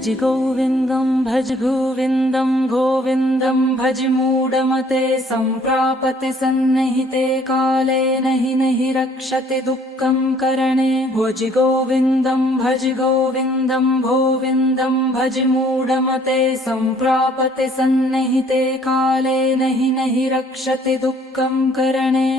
भज गोविन्दं गोविन्दं भज मूढमते सम्प्रापते सन्निहिते काले नहि रक्षते दुःखं करणे भज गोविन्दं गोविन्दं भज मूढमते सम्प्रापते सन्निहिते काले नहि रक्षते दुःखं करणे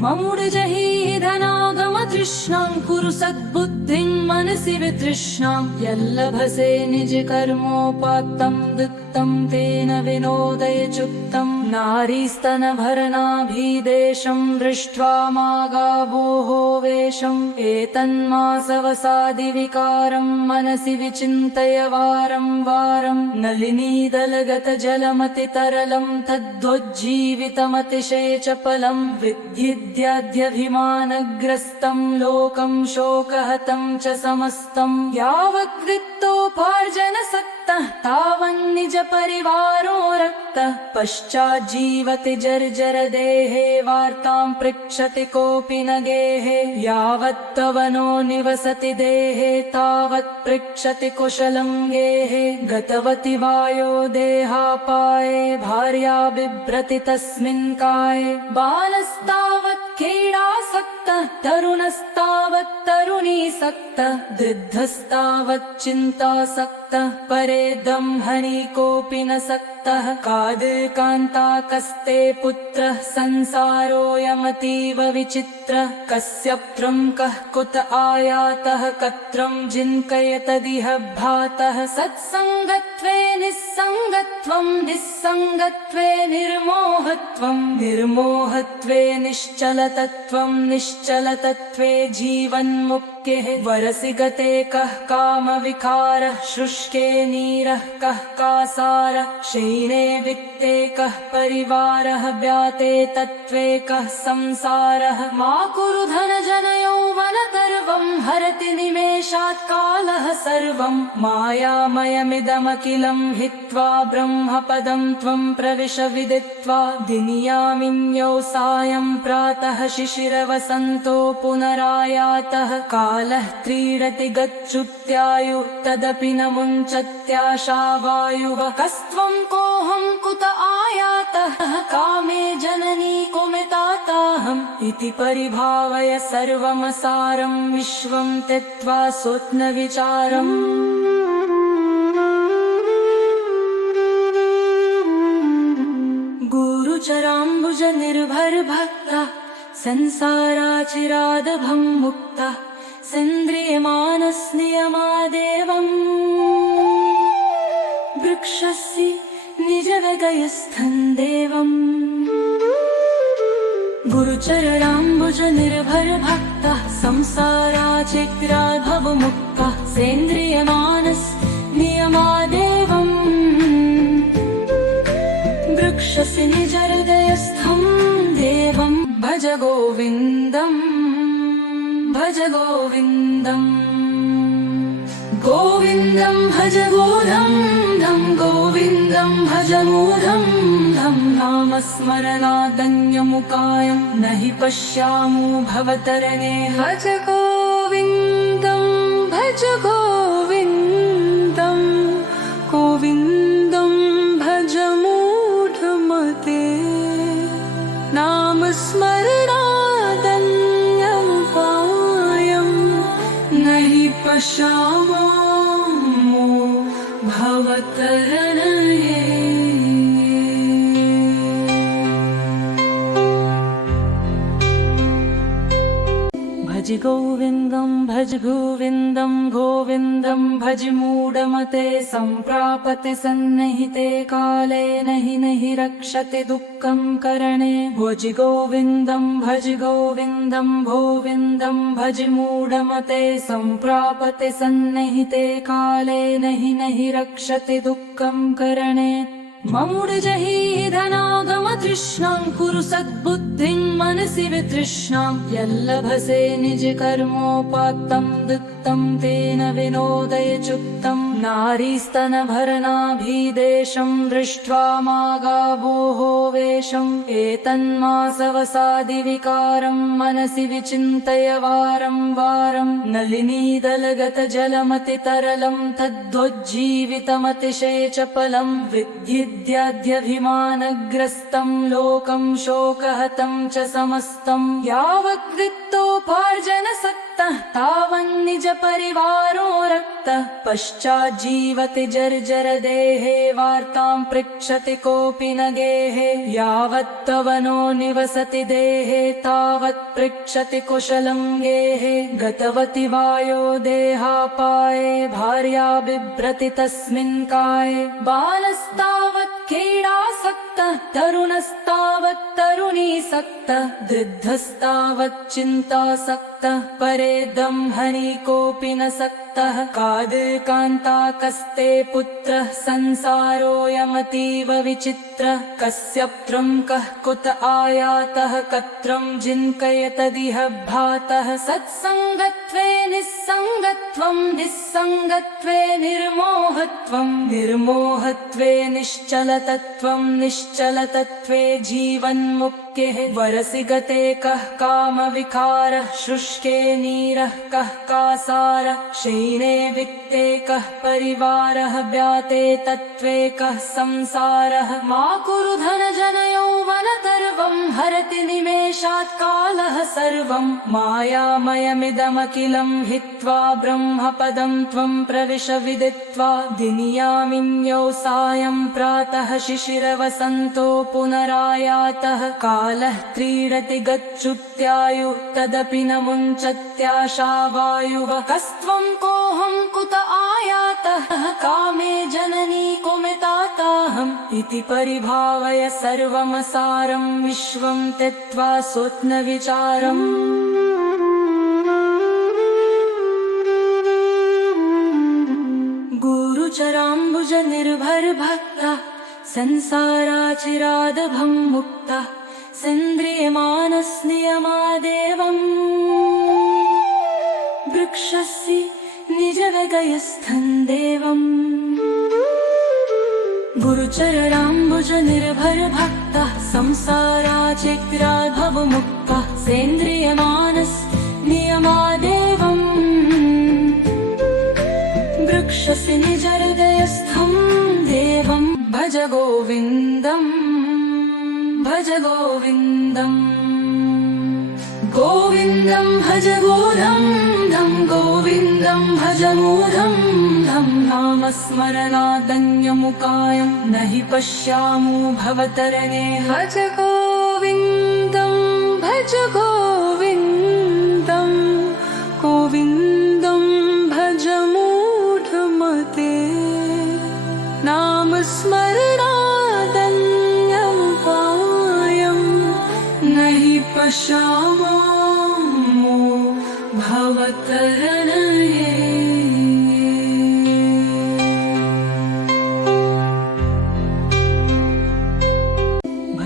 ममुडजहि धनागम तृष्णां कुरु सद्बुद्धिं मनसि वितृष्णां यल्लभसे निज कर्मोपात्तं दत्तं तेन विनोदय चुक्तं नारीस्तनभरनाभिदेशं दृष्ट्वा मागावोः वेषम् एतन्मासवसादिविकारं मनसि विचिन्तय वारं वारं नलिनीदलगतजलमतितरलं तद्वज्जीवितमतिशयचपलं विद्याध्यभिमानग्रस्तं लोकं शोकहतं च समस्तं यावद्वित्तोपार्जनसक्तः तावन्निज परिवारो रक्तः पश्चाज्जीवति जर्जर देहे वार्तां पृच्छति कोऽपि न गेहे यावत्तवनो निवसति देहे तावत् पृच्छति कुशलं गेहे गतवति वायो देहापाये भार्या बिभ्रति तस्मिन् काये बालस्तावत् क्रीडासक्तः तरुणस्तावत् तरुणीसक्तः वृद्धस्तावत् चिन्तासक्तः परेदं हनि कोऽपि न सक्तः कादिकान्ताकस्ते पुत्रः संसारोऽयमतीव विचित्रः कस्य कः कुत आयातः कत्रं जिन्कयतदिह भ्रातः सत्सङ्गत्वे निस्सङ्गत्वं निस्सङ्गत्वे निर्मोहत्वं निर्मोहत्वे निश्चलतत्वं निश्चलतत्वे जीवन्मुक्तिः वरसि गते कः कामविकारः शुष्के नीरः कः कासारः शयने वित्ते कः परिवारः व्याते तत्त्वे कः संसारः मा कुरु धनजनयौवनगर्वं हरति निमेषात् कालः सर्वं मायामयमिदमखिलं हित्वा ब्रह्मपदं त्वं प्रविश विदित्वा दिनियामिन्यौ सायं प्रातः शिशिरवसन्तो पुनरायातः कालः क्रीडति गच्छुत्यायुः तदपि न मुञ्चत्याशा वायुः कस्त्वं कोऽहं कुत आयातः कामे जननी कुमिताताहम् इति परिभावय सर्वमसारं विश्वं त्यक्त्वा स्वप्नविचारम् गुरुचराम्बुज निर्भर भक्तः संसाराचिरादभं मुक्तः सेन्द्रियमानस्नियमादेवम् वृक्षस्य निजहृदयस्थं देवम् गुरुचरणाम्बुज निर्भर भक्तः संसाराचिरादभवमुक्तः सेन्द्रियमानस्नियमादेवम् वृक्षस्य निजहृदयस्थं देवं भज गोविन्दं भज गोविन्दम् गोविन्दं भज गोविन्दं गोविन्दं भज मूढं धं नामस्मरणादन्यमुकायं न हि पश्यामो भवतरणे भज गोविन्दं भज गोविन्दं गोविन्दं भज मूढमते नामस्मरणादन्यमुकायं न हि पश्यामो भवतरणे भज गोविन्दं गोविन्दं भज मूढमते सम्प्रापते सन्निहिते काले नहि रक्षते दुःखं करणे भज गोविन्दं गोविन्दं भज मूढमते सम्प्रापते सन्निहिते काले नहि रक्षते दुःखं करणे ममुडजहि धनागम तृष्णां कुरु सद्बुद्धिं मनसि वितृष्णां यल्लभसे निज कर्मोपात्तं दत्तं तेन विनोदय चुक्तं नारीस्तनभरनाभिदेशं दृष्ट्वा मागावोः वेशम् एतन्मासवसादिविकारं मनसि विचिन्तय वारं वारं नलिनीदलगतजलमतितरलं तद्वज्जीवितमतिशेचपलं विद्युद्याद्यभिमानग्रस्तं लोकं शोकहतं च समस्तं यावद्वित्तोपार्जनसक्तः तावन्निज परिवारो रक्तः पश्चाज्जीवति जर्जर देहे वार्तां पृच्छति कोऽपि न गेहे यावत्तवनो निवसति देहे तावत् पृच्छति कुशलं गेहे गतवति वायो देहापाये भार्या बिभ्रति तस्मिन् काये बालस्तावत् क्रीडासक्तः तरुणस्तावत् तरुणीसक्तः वृद्धस्तावत् चिन्तासक्तः परेदं हनि कोऽपि न सक्तः कादिकान्ताकस्ते पुत्रः संसारोऽयमतीव विचित्रः कस्य कः कुत आयातः कत्रं जिन्कयतदिह भ्रातः सत्सङ्गत्वे निस्सङ्गत्वं निस्सङ्गत्वे निर्मोहत्वं निर्मोहत्वे निश्चलतत्वं निश्चलतत्वे जीवन्मुक्तिः वरसि गते कः कामविकारः शुष्के नीरः कः कासारः शयने वित्ते कः परिवारः व्याते तत्त्वे कः संसारः मा कुरु धनजनयौवनतर्वं हरति निमेषात् कालः सर्वं मायामयमिदमखिलं हित्वा ब्रह्मपदं त्वं प्रविश विदित्वा दिनियामिन्यौ सायं प्रातः शिशिरवसन्तो पुनरायातः कालः क्रीडति गच्छुत्यायुः तदपि न मुञ्चत्याशावायुः कस्त्वं कोऽहं कुत आयातः कामे जननी कुमिताताहम् इति परिभावय सर्वमसारं विश्वं त्यक्त्वा स्वप्नविचारम् गुरुचराम्बुज निर्भर भक्तः संसाराचिरादभं मुक्तः सेन्द्रियमानस्नियमादेवम् वृक्षस्य निजवगयस्थं देवम् गुरुचराम्बुज निर्भर भक्तः संसाराचिरादभवमुक्तः सेन्द्रियमानस्नियमादेवम् वृक्षस्य निजहृदयस्थं देवं भज गोविन्दम् भज गोविन्दम् गोविन्दं भज गोविन्दं गोविन्दं भज मूढं धं नामस्मरणादन्यमुकायं न हि पश्यामो भवतरणे भज गोविन्दं भज गोविन्दं गोविन्दं भज मूढमते नामस्मरणादन्यमुकायं न हि पश्यामो भवतरणये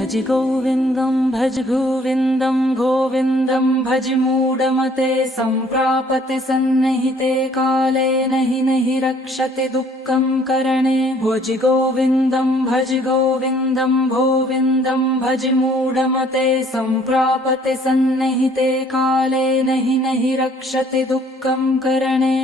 भज गोविन्दं भज गोविन्दं गोविन्दं भज मूढमते सम्प्रापते सन्निहिते काले नहि रक्षति दुःखं करणे भज गोविन्दं गोविन्दं भज मूढमते सम्प्रापते सन्निहिते काले नहि रक्षति दुःखं करणे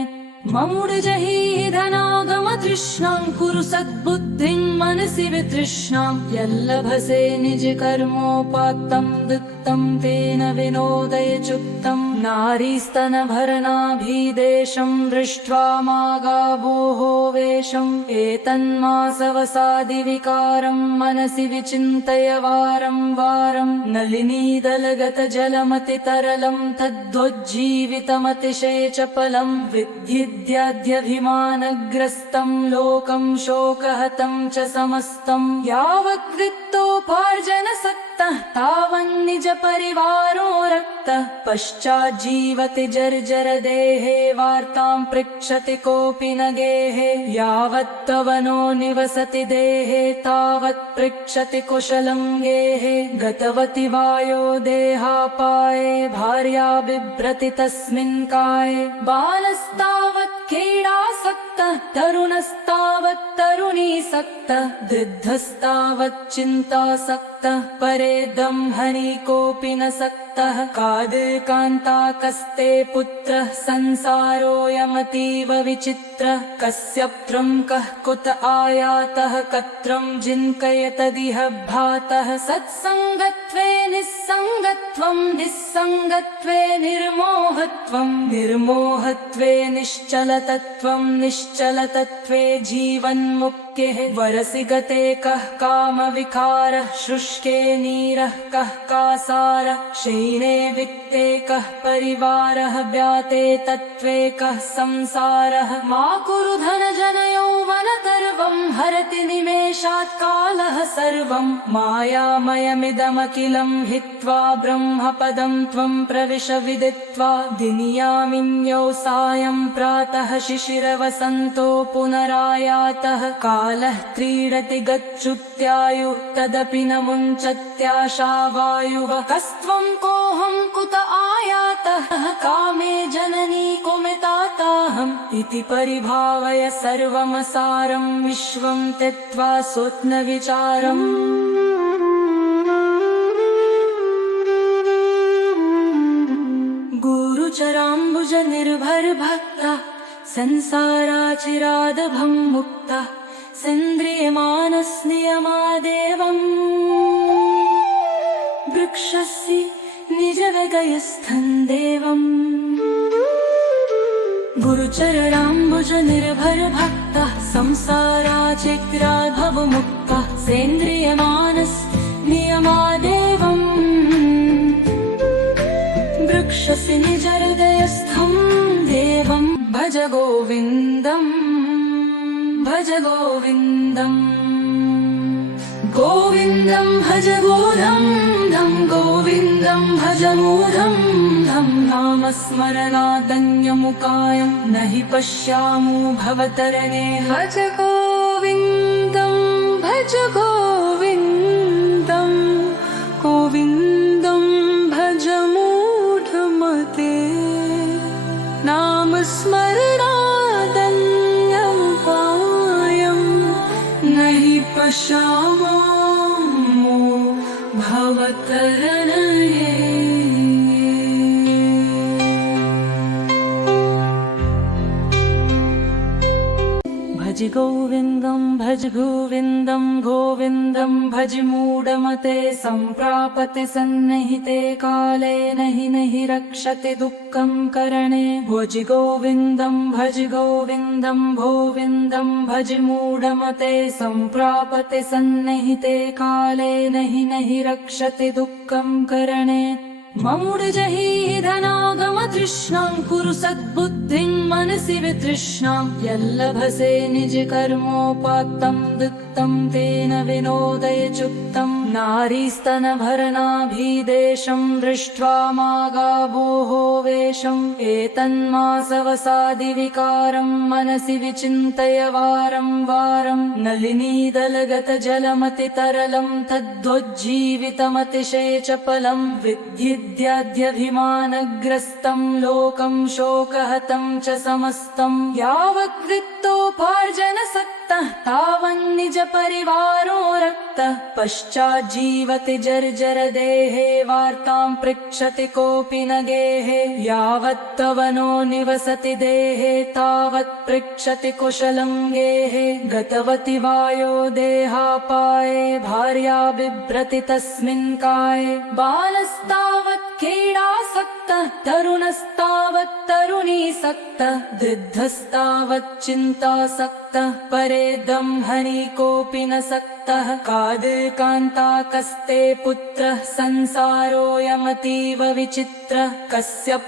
ममूढजहि धनागमतृष्णां कुरु सद्बुद्धिं मनसि वितृष्णां यल्लभसे निजकर्मोपात्तं दत्तं तेन विनोदय चुक्तं नारीस्तनभरनाभिदेशं दृष्ट्वा मागावोः वेशम् एतन्मासवसादिविकारं मनसि विचिन्तय वारं वारं नलिनीदलगतजलमतितरलं तद्वज्जीवितमतिशेचपलं विद्युद्याद्यभिमानग्रस्तं लोकं शोकहतं च समस्तं यावद्वित्तोपार्जनसक्तः तावन्निज परिवारो रक्तः पश्चाज्जीवति जर्जर देहे वार्तां पृच्छति कोऽपि न गेहे यावत्तवनो निवसति देहे तावत् पृच्छति कुशलं गेहे गतवति वायो देहापाये भार्या बिभ्रति तस्मिन् काये बालस्तावत् क्रीडासक्तः तरुणस्तावत् तरुणीसक्तः वृद्धस्तावत् चिन्तासक्तः परेदं हनि कोऽपि न सक्तः कादिकान्ताकस्ते पुत्रः संसारोऽयमतीव विचित्रः कस्य कः कुत आयातः कत्रं जिन्कयतदिह भातः सत्सङ्गत्वे निस्सङ्गत्वं निस्सङ्गत्वे निर्मोहत्वं निर्मोहत्वे निश्चलतत्वं निश्चलतत्वे जीवन्मुक्तेः वरसि गते कः कामविकारः शुष्के नीरः कः कासारः शयने वित्ते कः परिवारः व्याते तत्त्वे कः संसारः मा कुरु धनजनयौवनगर्वं हरति निमेषात् कालः सर्वं मायामयमिदमखिलं हित्वा ब्रह्मपदं त्वं प्रविश विदित्वा दिनियामिन्यौ सायं प्रातः शिशिरवसन्तो पुनरायातः कालः क्रीडति गच्छुत्यायुः तदपि न मुञ्चत्याशावायुः कस्त्वं कोऽहं कुत आयातः कामे जननी कुमिताताहम् इति परिभावय सर्वमसारं विश्वं त्यक्त्वा स्वप्नविचारम् गुरुचराम्बुज निर्भर भक्तः संसाराचिरादभं मुक्तः सेन्द्रियमानसनियमादेवम् वृक्षस्य निजवगयस्थं देवम् गुरुचरणाम्बुज निर्भर भक्तः संसाराचिरादभवमुक्तः सेन्द्रियमानसनियमादेवम् वृक्षस्य निजहृदयस्थं देवं भज गोविन्दम् भज गोविन्दम् गोविन्दं भज गोविन्दं गोविन्दं भज मूढं धं नामस्मरणादन्यमुकायं न हि पश्यामो भवतरणे भज गोविन्दं भज गोविन्दं गोविन्दं भज मूढमते नामस्मरणादन्यमुकायं न हि पश्यामो भवतरणे भज गोविन्दं भज गोविन्दं गोविन्दं भज मूढमते सम्प्रापते सन्निहिते काले नहि रक्षते दुःखं करणे भज गोविन्दं गोविन्दं भज मूढमते सम्प्रापते सन्निहिते काले नहि रक्षते दुःखं करणे ममूढजहि धनागम तृष्णां कुरु सद्बुद्धिं मनसि वितृष्णां यल्लभसे निज कर्मोपात्तं दत्तं तेन विनोदय चुक्तं नारीस्तनभरनाभिदेशं दृष्ट्वा मागावोः वेषम् एतन्मासवसादिविकारं मनसि विचिन्तय वारं वारं नलिनीदलगतजलमतितरलं तद्वज्जीवितमतिशयचपलं विद्युद्याद्यभिमानग्रस्तं लोकं शोकहतं च समस्तं यावद्वित्तोपार्जनसक्तः तावन्निज परिवारो रक्तः पश्चाज्जीवति जर्जर देहे वार्तां पृच्छति कोऽपि न गेहे यावत्तवनो निवसति देहे तावत् पृच्छति कुशलं गेहे गतवति वायो देहापाये भार्या बिभ्रति तस्मिन् काये बालस्तावत् क्रीडासक्तः तरुणस्तावत् तरुणीसक्तः वृद्धस्तावत् चिन्तासक्तः परेदं हनि कोऽपि न सक्तः कादिकान्ताकस्ते पुत्रः संसारोऽयमतीव विचित्रः कस्य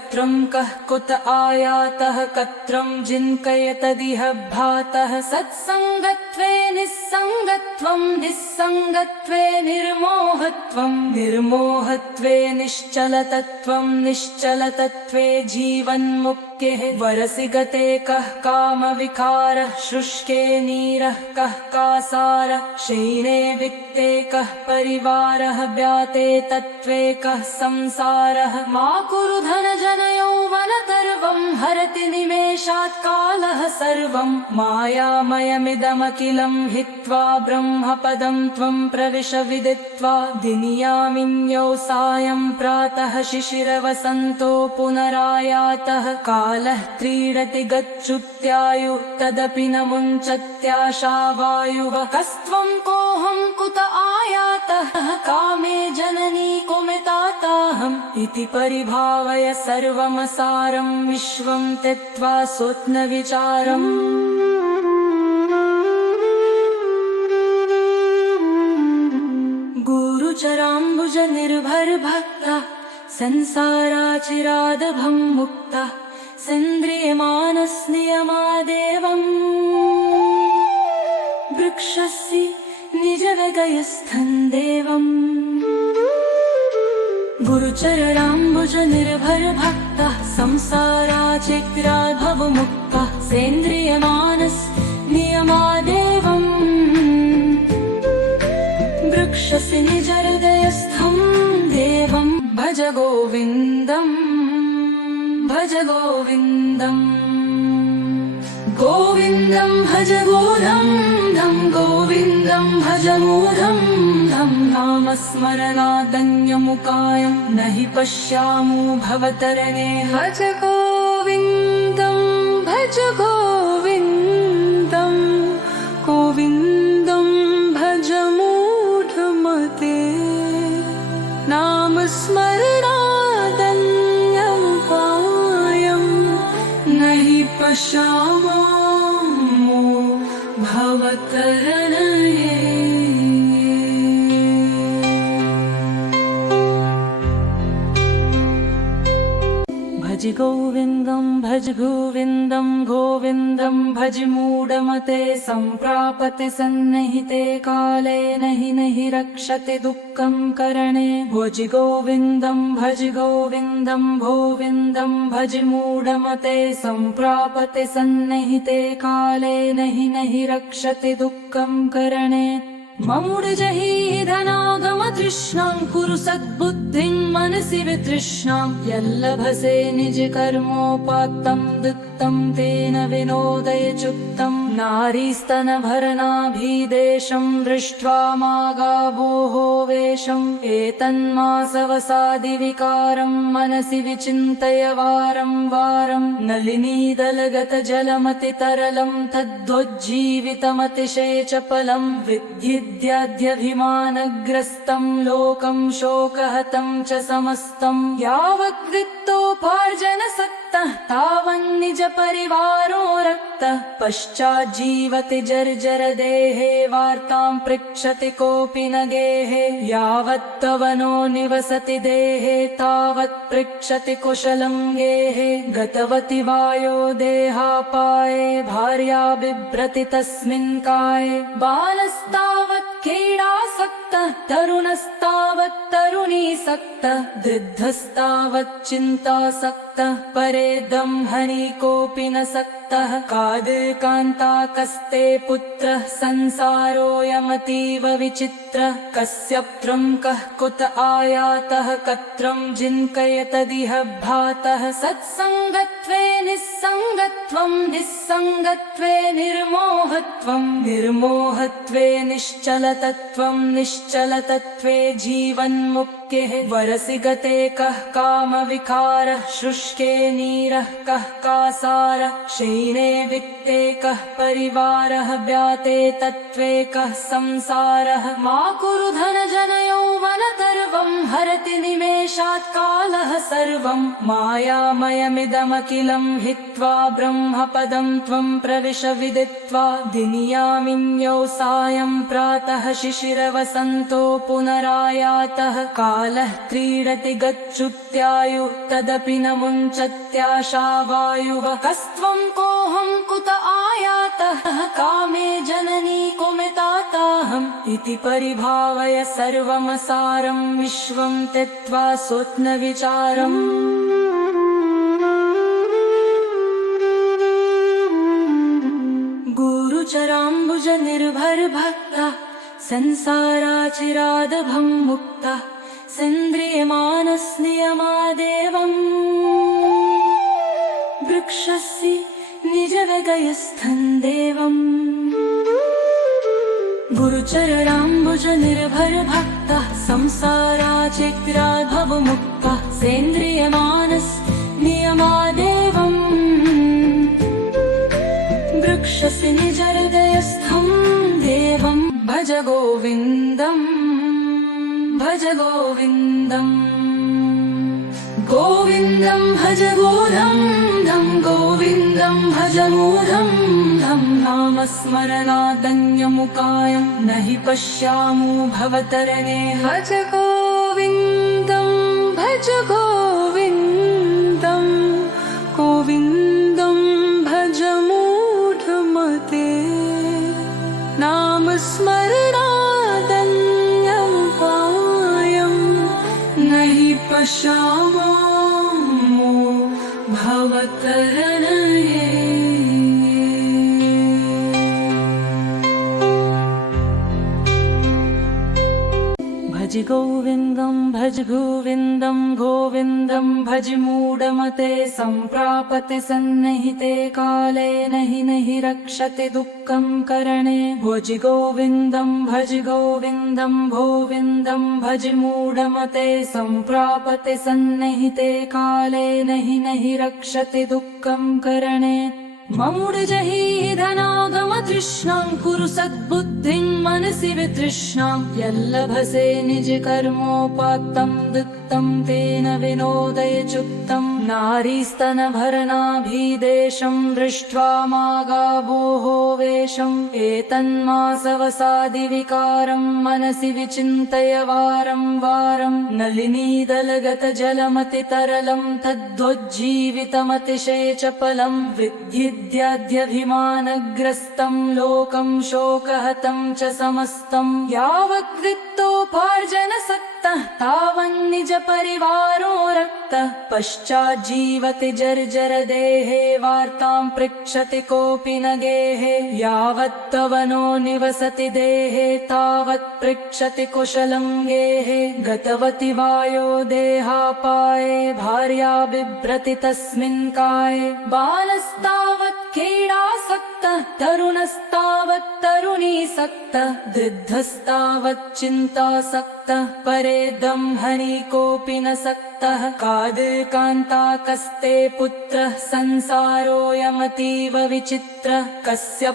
कः कुत आयातः कत्रं जिन्कयतदिह भातः सत्सङ्गत्वे निस्सङ्गत्वं निस्सङ्गत्वे निर्मोहत्वं निर्मोहत्वे निश्चलतत्वं निश्चलतत्वे जीवन्मुक्तेः मुक्तेः वरसि गते कः कामविकारः शुष्के नीरः कः कासारः शयने वित्ते कः परिवारः व्याते तत्त्वे कः संसारः मा कुरु धनजनयौवनगर्वं हरति निमेषात् कालः सर्वं मायामयमिदमखिलं हित्वा ब्रह्मपदं त्वं प्रविश विदित्वा दिनियामिन्यौ सायं प्रातः शिशिरवसन्तो पुनरायातः कालः क्रीडति गच्छुत्यायुः तदपि न मुञ्चत्याशा वायुः कस्त्वं कोऽहं कुत आयातः कामे जननी कुमिताताहम् इति परिभावय सर्वमसारं विश्वं त्यक्त्वा स्वप्नविचारम् गुरुचराम्बुज निर्भर भक्ता संसाराचिरादभं मुक्ता सेन्द्रियमानसनियमादेवम् वृक्षस्य निजहृदयस्थं देवम् गुरुचराम्बुज निर्भर भक्ता संसाराचिरादभवमुक्ता सेन्द्रियमानसनियमादेवम् वृक्षस्य निजहृदयस्थं देवं भज गोविन्दम् भज गोविन्दम् गोविन्दं भज गोविन्दं गोविन्दं भज मूढं धं नामस्मरणादन्यमुकायं न हि पश्यामो भवतरणे भज गोविन्दं भज गोविन्दं गोविन्दं भज मूढमते नामस्मरणादन्यमुपायं न हि पश्यामो भवतरणे भज गोविन्दं भज गोविन्दं गोविन्दं भज मूढमते सम्प्रापते सन्निहिते काले नहि रक्षते दुःखं करणे भज गोविन्दं गोविन्दं भज मूढमते सम्प्रापते सन्निहिते काले नहि रक्षते दुःखं करणे ममूढजहि धनागम तृष्णां कुरु सद्बुद्धिं मनसि वितृष्णां यल्लभसे निज कर्मोपात्तं दत्तं तेन विनोदय चुक्तं नारीस्तनभरनाभिदेशं दृष्ट्वा मागावोः वेषम् एतन्मासवसादिविकारं मनसि विचिन्तय वारं वारं नलिनीदलगतजलमतितरलं तद्वज्जीवितमतिशयचपलं विद्युद्याद्यभिमानग्रस्तं लोकं शोकहतं च समस्तं यावद्वित्तोपार्जनसक्तः तावन्निज परिवारो रक्तः पश्चाज्जीवति जर्जर देहे वार्तां पृच्छति कोऽपि न गेहे यावत्तवनो निवसति देहे तावत् पृच्छति कुशलं गेहे गतवति वायो देहापाये भार्या बिभ्रति तस्मिन् काये बालस्तावत् क्रीडासक्तः तरुणस्तावत् तरुणीसक्तः वृद्धस्तावत् चिन्तासक्तः परेदं हनि कोऽपि न सक्तः कादिकान्ताकस्ते पुत्रः संसारोऽयमतीव विचित्रः कस्य कः कुत आयातः कत्रं जिन्कयतदिह भ्रातः सत्सङ्गत्वे निस्सङ्गत्वं निस्सङ्गत्वे निर्मोहत्वं निर्मोहत्वे निश्चलतत्वं निश्चलतत्वे जीवन्मुक्तेः वरसि गते कः कामविकारः शुष्के नीरः कः कासारः शयने वित्ते कः परिवारः व्याते तत्त्वे कः संसारः मा कुरु धनजनयौवनगर्वं हरति निमेषात् कालः सर्वं मायामयमिदमखिलं हित्वा ब्रह्मपदं त्वं प्रविश विदित्वा दिनियामिन्यौ सायं प्रातः शिशिरवसन्तो पुनरायातः कालः क्रीडति गच्छुत्यायुः तदपि न मुञ्चत्याशा वायुः कस्त्वं कोऽहं कुत आयातः कामे जननी कुमिताताहम् इति परिभावय सर्वमसारं विश्वं त्यक्त्वा स्वप्नविचारम् गुरुचराम्बुजनिर्भरभक्तः संसाराचिरादभं मुक्तः सेन्द्रियमानस्नियमादेवम् वृक्षस्य निजहृदयस्थं देवम् गुरुचराम्बुजनिर्भरभक्तः संसाराचिरादभवमुक्तः सेन्द्रियमानस्नियमादेवम् वृक्षस्य निजहृदयस्थं देवं भज गोविन्दम् भज गोविन्दम् गोविन्दं भज गोविन्दं गोविन्दं भज मूढं धं नामस्मरणादन्यमुकायं न हि पश्यामो भवतरणे भज गोविन्दं भज गोविन्दं गोविन्दं भज मूढमते नामस्मरणादन्यमुकायं न हि पश्यामो भवतरणे भज गोविन्दं भज गोविन्दं गोविन्दं भज मूढमते सम्प्रापते सन्निहिते काले नहि नहि रक्षति दुःखं करणे भज गोविन्दं गोविन्दं भज मूढमते सम्प्रापते सन्निहिते काले नहि नहि रक्षति दुःखं करणे ममूढजहि धनागमतृष्णां कुरु सद्बुद्धिं मनसि वितृष्णां यल्लभसे निजकर्मोपात्तं दत्तं तेन विनोदय चुक्तं नारीस्तनभरनाभिदेशं दृष्ट्वा मागावोः वेषम् एतन्मासवसादिविकारं मनसि विचिन्तय वारं वारं नलिनीदलगतजलमतितरलं तद्वज्जीवितमतिशयचपलं विद्युद्याद्यभिमानग्रस्तं लोकं शोकहतं च समस्तं यावद्वित्तोपार्जनसक्तः तावन्निज परिवारो रक्तः पश्चाज्जीवति जर्जर देहे वार्तां पृच्छति कोऽपि न गेहे यावत्तवनो निवसति देहे तावत् पृच्छति कुशलं गेहे गतवति वायो देहापाये भार्या बिभ्रति तस्मिन् काये बालस्तावत् क्रीडासक्तः तरुणस्तावत् तरुणीसक्तः वृद्धस्तावत् चिन्तासक्तः परेदं हनि कोऽपि न सक्तः कादिकान्ताकस्ते पुत्रः संसारोऽयमतीव विचित्रः कस्य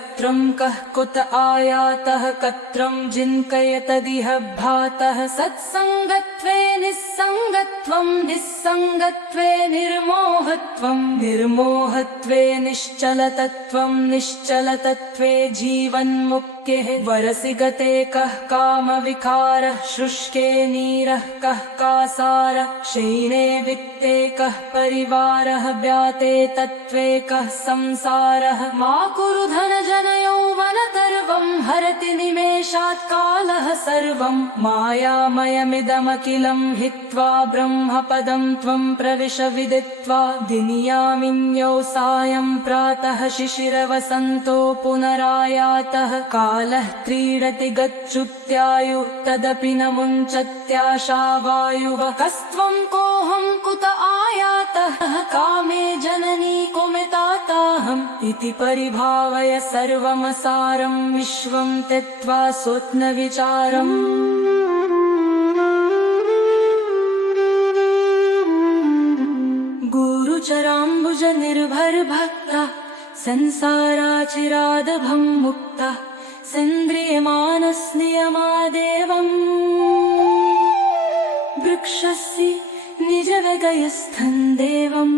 कः कुत आयातः कत्रं जिन्कयतदिह भातः सत्सङ्गत्वे निस्सङ्गत्वं निस्सङ्गत्वे निर्मोहत्वं निर्मोहत्वे निश्चलतत्वं निश्चलतत्वे जीवन्मुक्तेः वरसि गते कः कामविकारः शुष्के नीरः कः कासारः क्षीणे वित्ते कः परिवारः व्याते तत्त्वे कः संसारः मा कुरु धनजनयौवनतर्वं हरति निमेषात् कालः सर्वं मायामयमिदमखिलं हित्वा ब्रह्मपदं त्वं प्रविश विदित्वा दिनियामिन्यौ सायं प्रातः शिशिरवसन्तो पुनरायातः कालः क्रीडति गच्छुत्यायुः तदपि न मुञ्चत्याशा वायुः कस्त्वं कोऽहं कुत आयातः कामे जननी कुमिताताहम् इति परिभावय सर्वमसारं विश्वं त्यक्त्वा स्वप्नविचारम् गुरुचराम्बुजनिर्भरभक्तः संसाराचिरादभं मुक्तः सेन्द्रियमानस्नियमादेवम् वृक्षस्य निजहृदयस्थं देवम्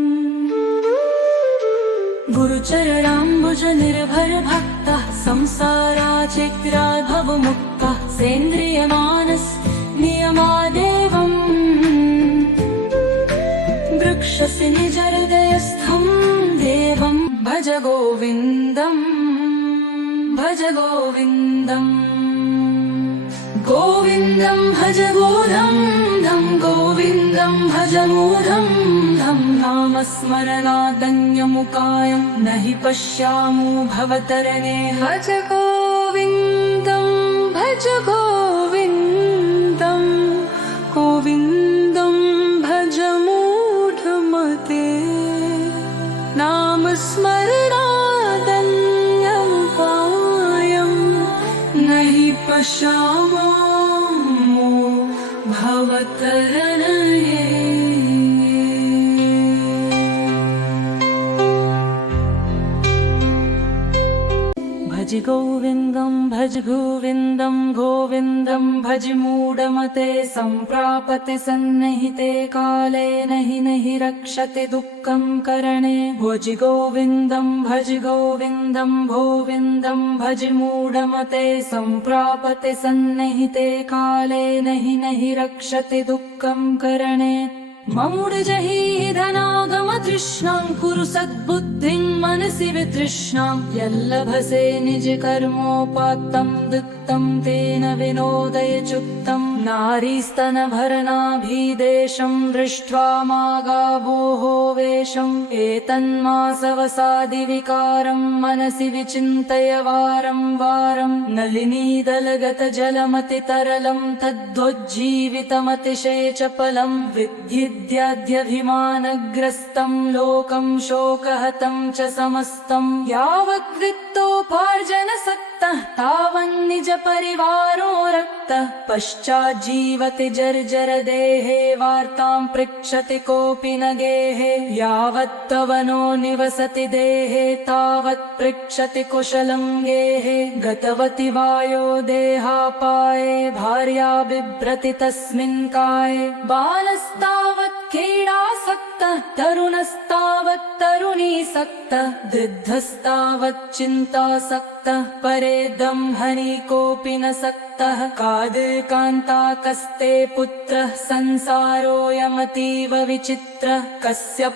गुरुचराम्बुजनिर्भरभक्तः संसाराचिरादभवमुक्तः सेन्द्रियमानस्नियमादेवम् वृक्षस्य निजहृदयस्थं देवं भज गोविन्दं भज गोविन्दम् गोविन्दं भज गोविन्दं गोविन्दं भज मूढं धं नामस्मरणादन्यमुकायं न हि पश्यामो भवतरणे भज भज गोविन्दं गोविन्दं भज मूढमते नामस्मरणादन्यमुपायं नहि पश्यामो भवतरणये भज गोविन्दं भज गोविन्दं गोविन्दं भज मूढमते सम्प्रापते सन्निहिते काले नहि रक्षति दुःखं करणे भज गोविन्दं गोविन्दं भज मूढमते सम्प्रापते सन्निहिते काले नहि रक्षति दुःखं करणे ममूढजहि धनागम तृष्णां कुरु सद्बुद्धिं मनसि वितृष्णां यल्लभसे निज कर्मोपात्तं दत्तं तेन विनोदय चुक्तं नारीस्तनभरनाभिदेशं दृष्ट्वा मागावोः वेषम् एतन्मासवसादिविकारं मनसि विचिन्तय वारं वारं नलिनीदलगतजलमतितरलं तद्वज्जीवितमतिशयचपलं विद्याद्यभिमानग्रस्तं लोकं शोकहतं च समस्तं यावद्वित्तोपार्जनसक्तः तावन्निज परिवारो रक्तः पश्चाज्जीवति जर्जर देहे वार्तां पृच्छति कोऽपि न गेहे यावत्तवनो निवसति देहे तावत् पृच्छति कुशलं गेहे गतवति वायो देहापाये भार्या बिभ्रति तस्मिन् काये बालस्तावत् क्रीडासक्तः तरुणस्तावत् तरुणीसक्तः वृद्धस्तावत् चिन्तासक्तः परेदं हनि कोऽपि न सक्तः कादिकान्ताकस्ते पुत्रः संसारोऽयमतीव विचित्रः कस्य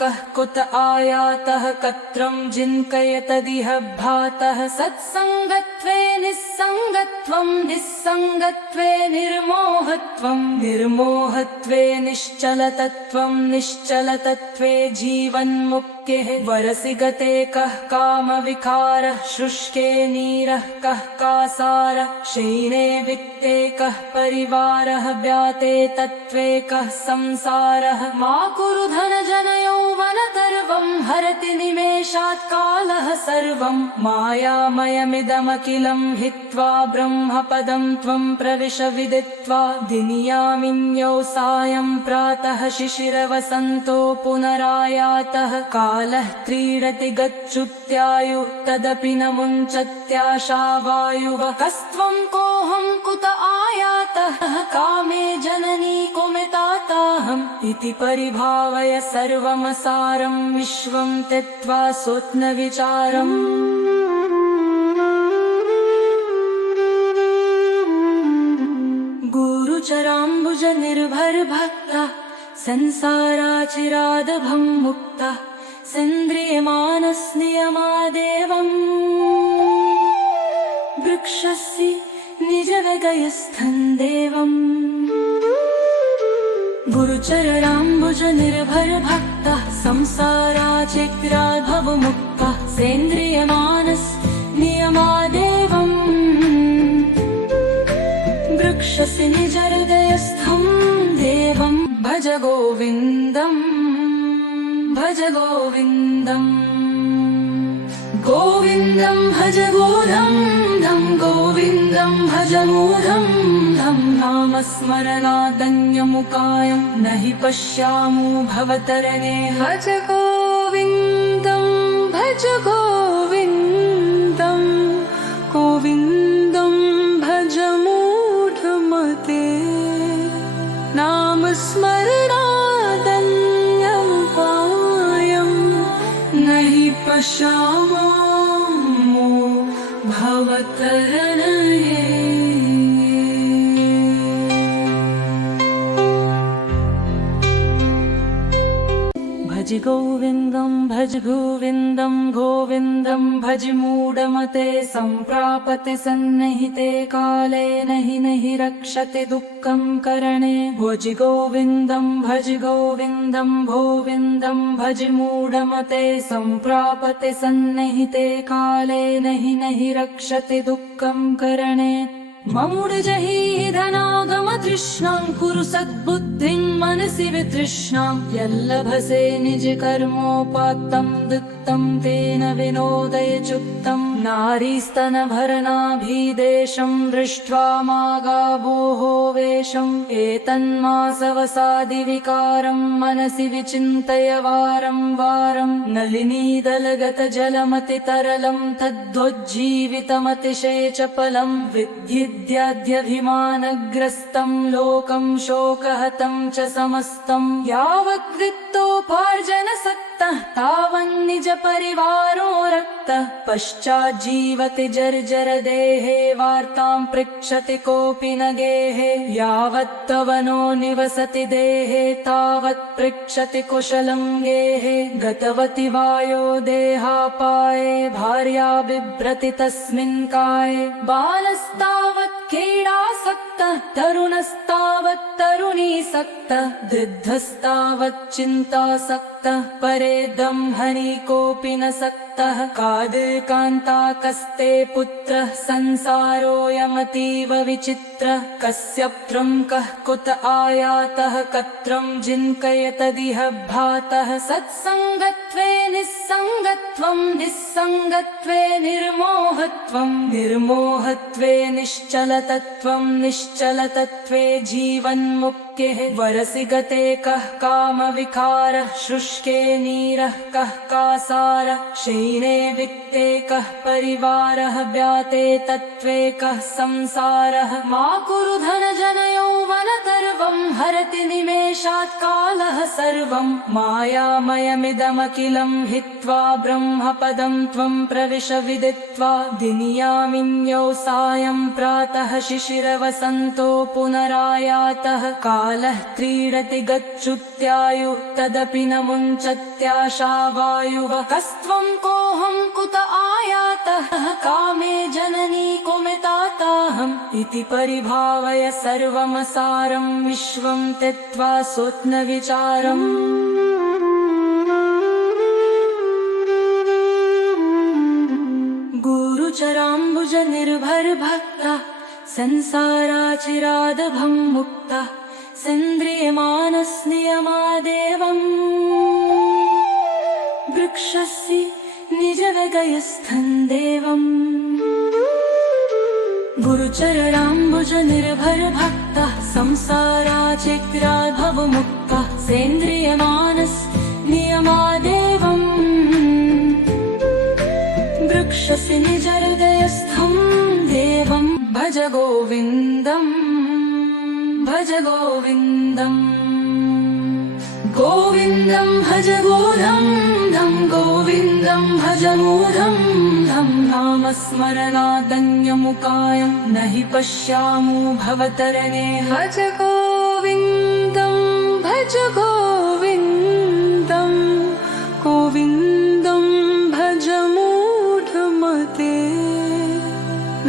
कः कुत आयातः कत्रं जिन्कयतदिह भ्रातः सत्सङ्गत्वे निस्सङ्गत्वं निस्सङ्गत्वे निर्मोहत्वं निर्मोहत्वे निश्चलतत्वं निश्चलतत्वे जीवन्मुक्तेः वरसि गते कः कामविकारः शुष्के नीरः कः कासारः शयने वित्ते कः परिवारः व्याते तत्त्वे कः संसारः मा कुरु धनजनयौवनगर्वं हरति निमेषात् कालः सर्वं मायामयमिदमखिलं हित्वा ब्रह्मपदं त्वं प्रविश विदित्वा दिनियामिन्यौ सायं प्रातः शिशिरवसन्तो पुनरायातः कालः क्रीडति गच्छुत्यायुः तदपि न मुञ्चत्याशा वायुः कस्त्वं कोऽहं कुत आयातः कामे जननी कुमिताताहम् इति परिभावय सर्वमसारं विश्वं त्यक्त्वा स्वप्नविचारम् गुरुचराम्बुज निर्भर भक्ता संसाराचिरादभं मुक्ता सेन्द्रियमानस्नियमादेवम् वृक्षस्य निजहृदयस्थं देवम् गुरुचराम्बुज निर्भर भक्ता संसाराचिरादभवमुक्ता सेन्द्रियमानस्नियमादेवम् वृक्षस्य निजहृदयस्थं देवं भज गोविन्दं भज गोविन्दम् गोविन्दं भज गोविन्दं गोविन्दं भज मूढं नामस्मरणादन्यमुकायं नहि पश्यामो भवतरणे भज गोविन्दं भज गोविन्दं गोविन्दं भज मूढमते नामस्मरणादन्यमुपायं नहि पश्यामो भवतरणये भज गोविन्दं भज गोविन्दं गोविन्दं भज मूढमते सम्प्रापते सन्निहिते काले नहि रक्षति दुःखं करणे भज गोविन्दं गोविन्दं भज मूढमते सम्प्रापते सन्निहिते काले नहि रक्षति दुःखं करणे ममुडजहि धनागमतृष्णां कुरु सद्बुद्धिं मनसि वितृष्णां यल्लभसे निजकर्मोपात्तं दत्तं तेन विनोदय चुक्तं नारीस्तनभरनाभिदेशं दृष्ट्वा मागावोः वेषम् एतन्मासवसादिविकारं मनसि विचिन्तय वारं वारं नलिनीदलगतजलमतितरलं तद्वज्जीवितमतिशयचपलं विद्युद्याद्यभिमानग्रस्तं लोकं शोकहतं च समस्तं यावद्वित्तोपार्जनसक्तः तावन्निज परिवारो रक्तः पश्चाज्जीवति जर्जर देहे वार्तां पृच्छति कोऽपि न गेहे यावत्तवनो निवसति देहे तावत् पृच्छति कुशलं गेहे गतवति वायो देहापाये भार्या बिभ्रति तस्मिन् काये बालस्तावत् क्रीडासक्तः तरुणस्तावत् तरुणीसक्तः वृद्धस्तावत् चिन्तासक्तः परे दम्भनि कोऽपि न सक्तः कादिकान्ताकस्ते पुत्रः संसारोऽयमतीव विचित्रः कस्य कः कुत आयातः कत्रं जिन्कयतदिह भातः सत्सङ्गत्वे निस्सङ्गत्वं निस्सङ्गत्वे निर्मोहत्वं निर्मोहत्वे निश्चलतत्वं निश्चलतत्वे जीवन्मुक्तिः वरसि गते कः कामविकारः शुष्के नीरः कः कासारः क्षीणे वित्ते कः परिवारः व्याते तत्त्वे कः संसारः मा कुरु धनजनयौवनतर्वं हरति निमेषात् कालः सर्वं मायामयमिदमखिलं हित्वा ब्रह्मपदं त्वं प्रविश विदित्वा दिनियामिन्यौ सायं प्रातः शिशिरवसन्तो पुनरायातः कालः क्रीडति गच्छुत्यायुः तदपि न मुञ्चत्याशा वायुः कस्त्वं कोऽहं कुत आयातः कामे जननी कुमिताताहम् इति परिभावय सर्वमसारं विश्वं त्यक्त्वा स्वप्नविचारम् गुरुचराम्बुज निर्भर भक्ता संसाराचिरादभं मुक्ता सेन्द्रियमानस्नियमादेवम् वृक्षस्य निजवगयस्थं देवम् गुरुचरणाम्बुज निर्भर भक्तः संसाराचिरादभवमुक्तः सेन्द्रियमानस्नियमादेवम् वृक्षस्य निजहृदयस्थं देवं भज गोविन्दम् भज गोविन्दम् गोविन्दं भज गोविन्दं गोविन्दं भज मूढं धं नामस्मरणादन्यमुकायं न हि पश्यामो भवतरणे भज गोविन्दं भज गोविन्दं गोविन्दं भज मूढमते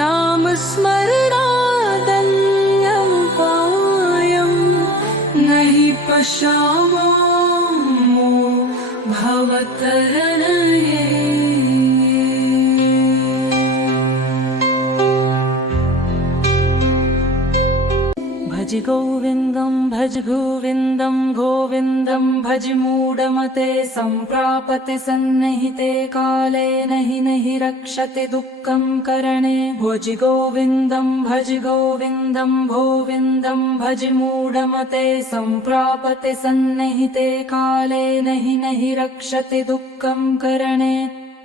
नामस्मरणादन्यमुकायं न हि पश्यामो भवतरणे भज गोविन्दं भज गोविन्दं गोविन्दं भज मूढमते सम्प्रापति सन्निहिते काले नहि रक्षति दुःखं करणे भज गोविन्दं गोविन्दं भज मूढमते सम्प्रापति सन्निहिते काले नहि रक्षति दुःखं करणे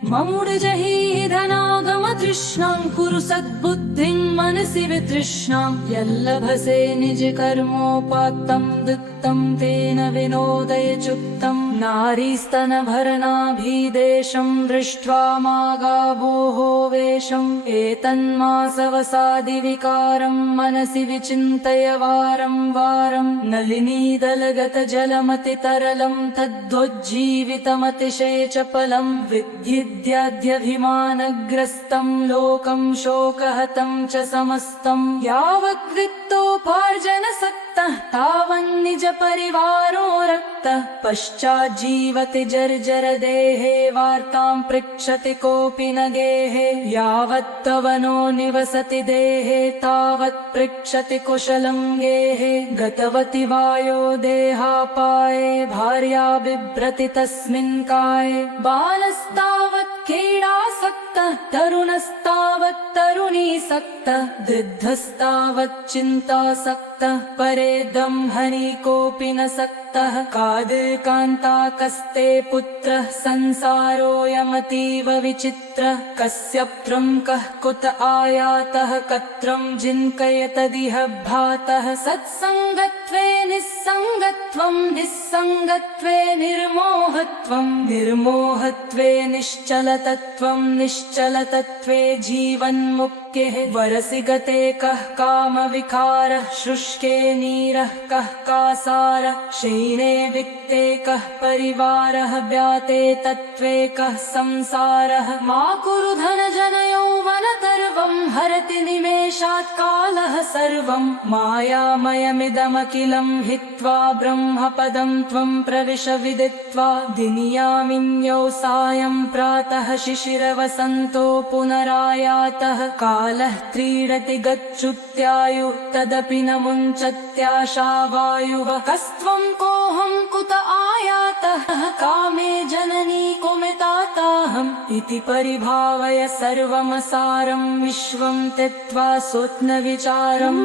ममुडजहि धनागमतृष्णां कुरु सद्बुद्धिं मनसि वितृष्णां यल्लभसे निजकर्मोपात्तं दत्तं तेन विनोदय चुक्तं नारीस्तनभरनाभिदेशं दृष्ट्वा मागावोः वेषम् एतन्मासवसादिविकारं मनसि विचिन्तय वारं वारं नलिनीदलगतजलमतितरलं तद्वज्जीवितमतिशयचपलं विद्युद्याद्यभिमानग्रस्तं लोकं शोकहतं च समस्तं यावद्वित्तोपार्जनसक्तः तावन्निज परिवारो रक्तः पश्चाज्जीवति जर्जर देहे वार्तां पृच्छति कोऽपि न गेहे यावत्तवनो निवसति देहे तावत् पृच्छति कुशलं गेहे गतवति वायो देहापाये भार्या बिभ्रति तस्मिन् काये बालस्तावत् क्रीडासक्तः तरुणस्तावत् तरुणीसक्तः वृद्धस्तावत् चिन्तासक्तः परेदं हनि कोऽपि न सक्तः कादिकान्ताकस्ते पुत्रः संसारोऽयमतीव विचित्रः कस्यप्त्रं कः कुत आयातः कत्रं जिन्कयतदिह भातः सत्सङ्गत्वे निस्सङ्गत्वं निस्सङ्गत्वे निर्मोहत्वं निर्मोहत्वे निश्चलतत्वं निश्चलतत्वे जीवन्मुक्तेः वरसि गते कः कामविकारः शुष्के नीरः कः कासारः शयिने वित्ते कः परिवारः व्याते तत्त्वे कः संसारः मा कुरु धनजनयौवनतर्वं हरति निमेषात् कालः सर्वं मायामयमिदमखिलं हित्वा ब्रह्मपदं त्वं प्रविश विदित्वा दिनियामिन्यौ सायं प्रातः शिशिरवसन्तो पुनरायातः कालः क्रीडति गच्छुत्यायुः तदपि न मुञ्चत्याशा वायुः कस्त्वं कोऽहं कुत आयातः कामे जननी कुमिताताहम् इति परिभावय सर्वमसारं विश्वं त्यक्त्वा स्वप्नविचारम्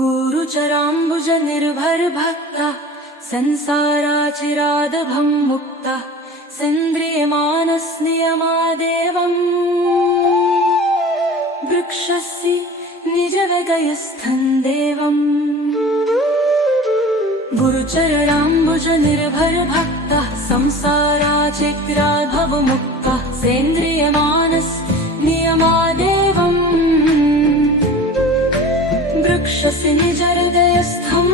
गुरुचराम्बुज निर्भर भक्ता संसाराचिरादभं मुक्ता सेन्द्रियमानस्नियमादेवम् वृक्षस्य निजहृदयस्थं देवम् गुरुचराम्बुज निर्भर भक्तः संसाराचिरादभवमुक्तः सेन्द्रियमानस्नियमादेवम् वृक्षस्य निजहृदयस्थं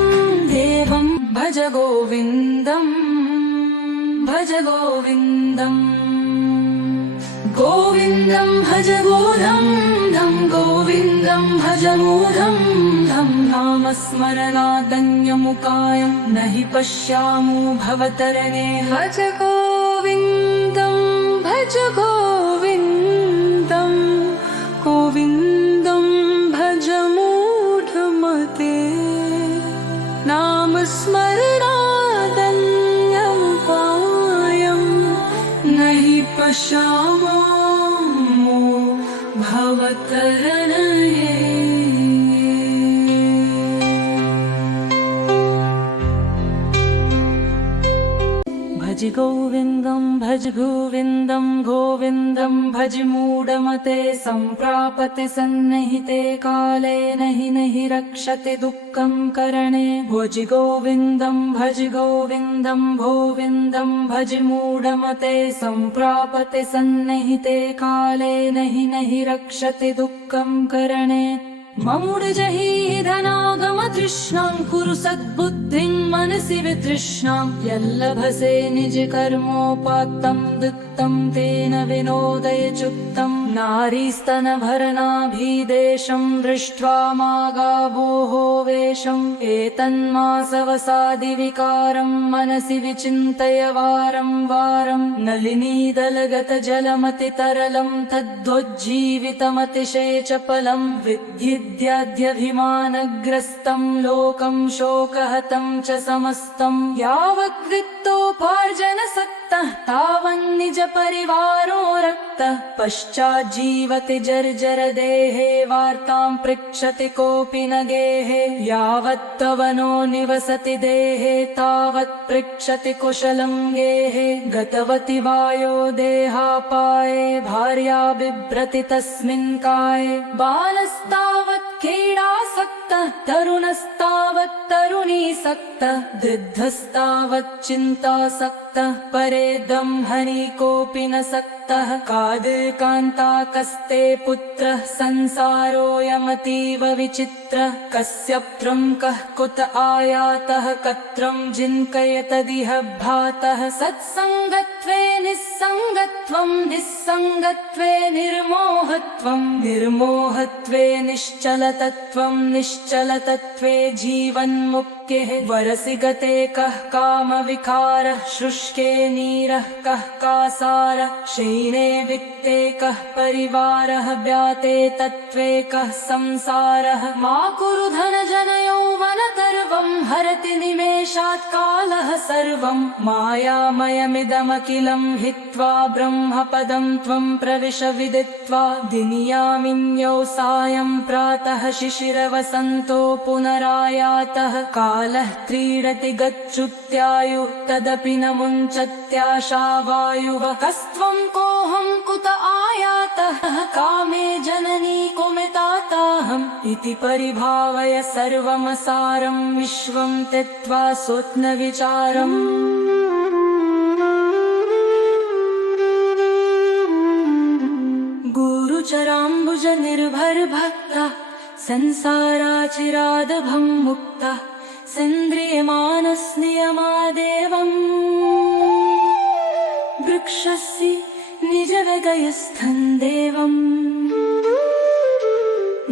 देवं भज गोविन्दम् भज गोविन्दम् गोविन्दं भज गोविन्दं गोविन्दं भज मूढं धं नामस्मरणादन्यमुकायं न हि पश्यामो भवतरणे भज गोविन्दं भज गोविन्दं गोविन्दं भज मूढमते नामस्मरणादन्यमुकायं न हि पश्यामो भवतरणे भज गोविन्दं भज गोविन्दं गोविन्दं भज मूढमते सम्प्रापते सन्निहिते काले नहि रक्षते दुःखं करणे भज गोविन्दं गोविन्दं भज मूढमते सम्प्रापते सन्निहिते काले नहि रक्षते दुःखं करणे ममुढजहि धनागमतृष्णां कुरु सद्बुद्धिं मनसि वितृष्णां यल्लभसे निजकर्मोपात्तं दत्तं तेन विनोदयचुक्तं नारीस्तनभरनाभिदेशं दृष्ट्वा मागावोः वेषम् एतन्मासवसादिविकारं मनसि विचिन्तय वारं वारं नलिनीदलगतजलमतितरलं तद्वज्जीवितमतिशयचपलं विद्युद्याद्यभिमानग्रस्तं लोकं शोकहतं च समस्तं यावद्वित्तोपार्जनसक्तः तावन्निज परिवारो रक्तः पश्चाज्जीवति जर्जर देहे वार्तां पृच्छति कोऽपि न गेहे यावत्तवनो निवसति देहे तावत् पृच्छति कुशलं गेहे गतवति वायो देहापाये भार्या बिभ्रति तस्मिन् काये बालस्तावत् क्रीडासक्तः तरुणस्तावत् तरुणीसक्तः वृद्धस्तावत् चिन्तासक्तः परेदं हनि कोऽपि न सक्तः कादिकान्ताकस्ते पुत्रः संसारोऽयमतीव विचित्रः कस्यप्त्रं कः कुत आयातः कत्रं जिन्कयतदिह भातः सत्सङ्गत्वे निस्सङ्गत्वे निस्सङ्गत्वं निस्सङ्गत्वे निर्मोहत्वं निर्मोहत्वे निश्चलतत्वं निश्चलतत्वे जीवन्मुक्तेः वरसि गते कः कामविकारः शुष्के नीरः कः कासारः शयिने वित्ते कः परिवारः व्याते तत्त्वे कः संसारः मा कुरु धनजनयौवनगर्वं हरति निमेषात् कालः सर्वं मायामयमिदमखिलं हित्वा ब्रह्मपदं त्वं प्रविश विदित्वा दिनियामिन्यौ सायं प्रातः शिशिरवसन्तो पुनरायातः कालः क्रीडति गच्छुत्यायु तदपि न मुञ्चत्याशा वायुः कस्त्वं कोऽहं कुत आयातः कामे जननी कुमिताताहम् इति परिभावय सर्वमसारं विश्वं त्यक्त्वा स्वप्नविचारम् गुरुचराम्बुज निर्भर भक्ता संसाराचिरादभं मुक्ता सेन्द्रियमानस्नियमादेवम् वृक्षस्य निजहृदयस्थं देवम्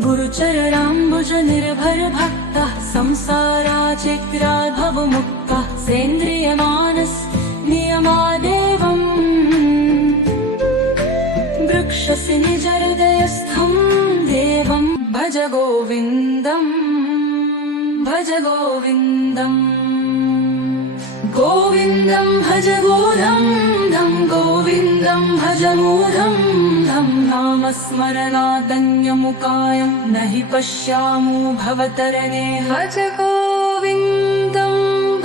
गुरुचराम्बुज निर्भर भक्ता संसाराचिरादभवमुक्ता सेन्द्रियमानस्नियमादेवम् वृक्षस्य निजहृदयस्थं देवं भज गोविन्दम् भज गोविन्दम् गोविन्दं भज गोविन्दं गोविन्दं भज मूढं धं नामस्मरणादन्यमुकायं न हि पश्यामो भवतरणे भज गोविन्दं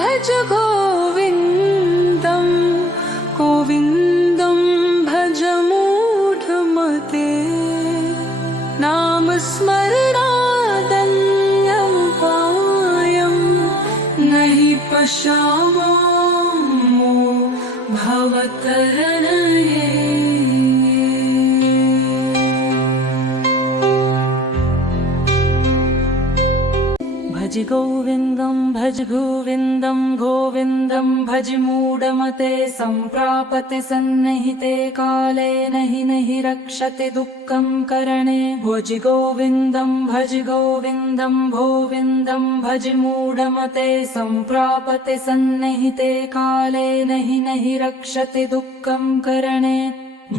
भज गोविन्दं गोविन्दं भज मूढमते नामस्मरणादन्यमुकायं न हि पश्यामो भवतरणे भज गोविन्दं भज गोविन्दं गोविन्दं भज मूढमते सम्प्रापते सन्निहिते काले नहि रक्षते दुःखं करणे भज गोविन्दं गोविन्दं भज मूढमते सम्प्रापते सन्निहिते काले नहि रक्षते दुःखं करणे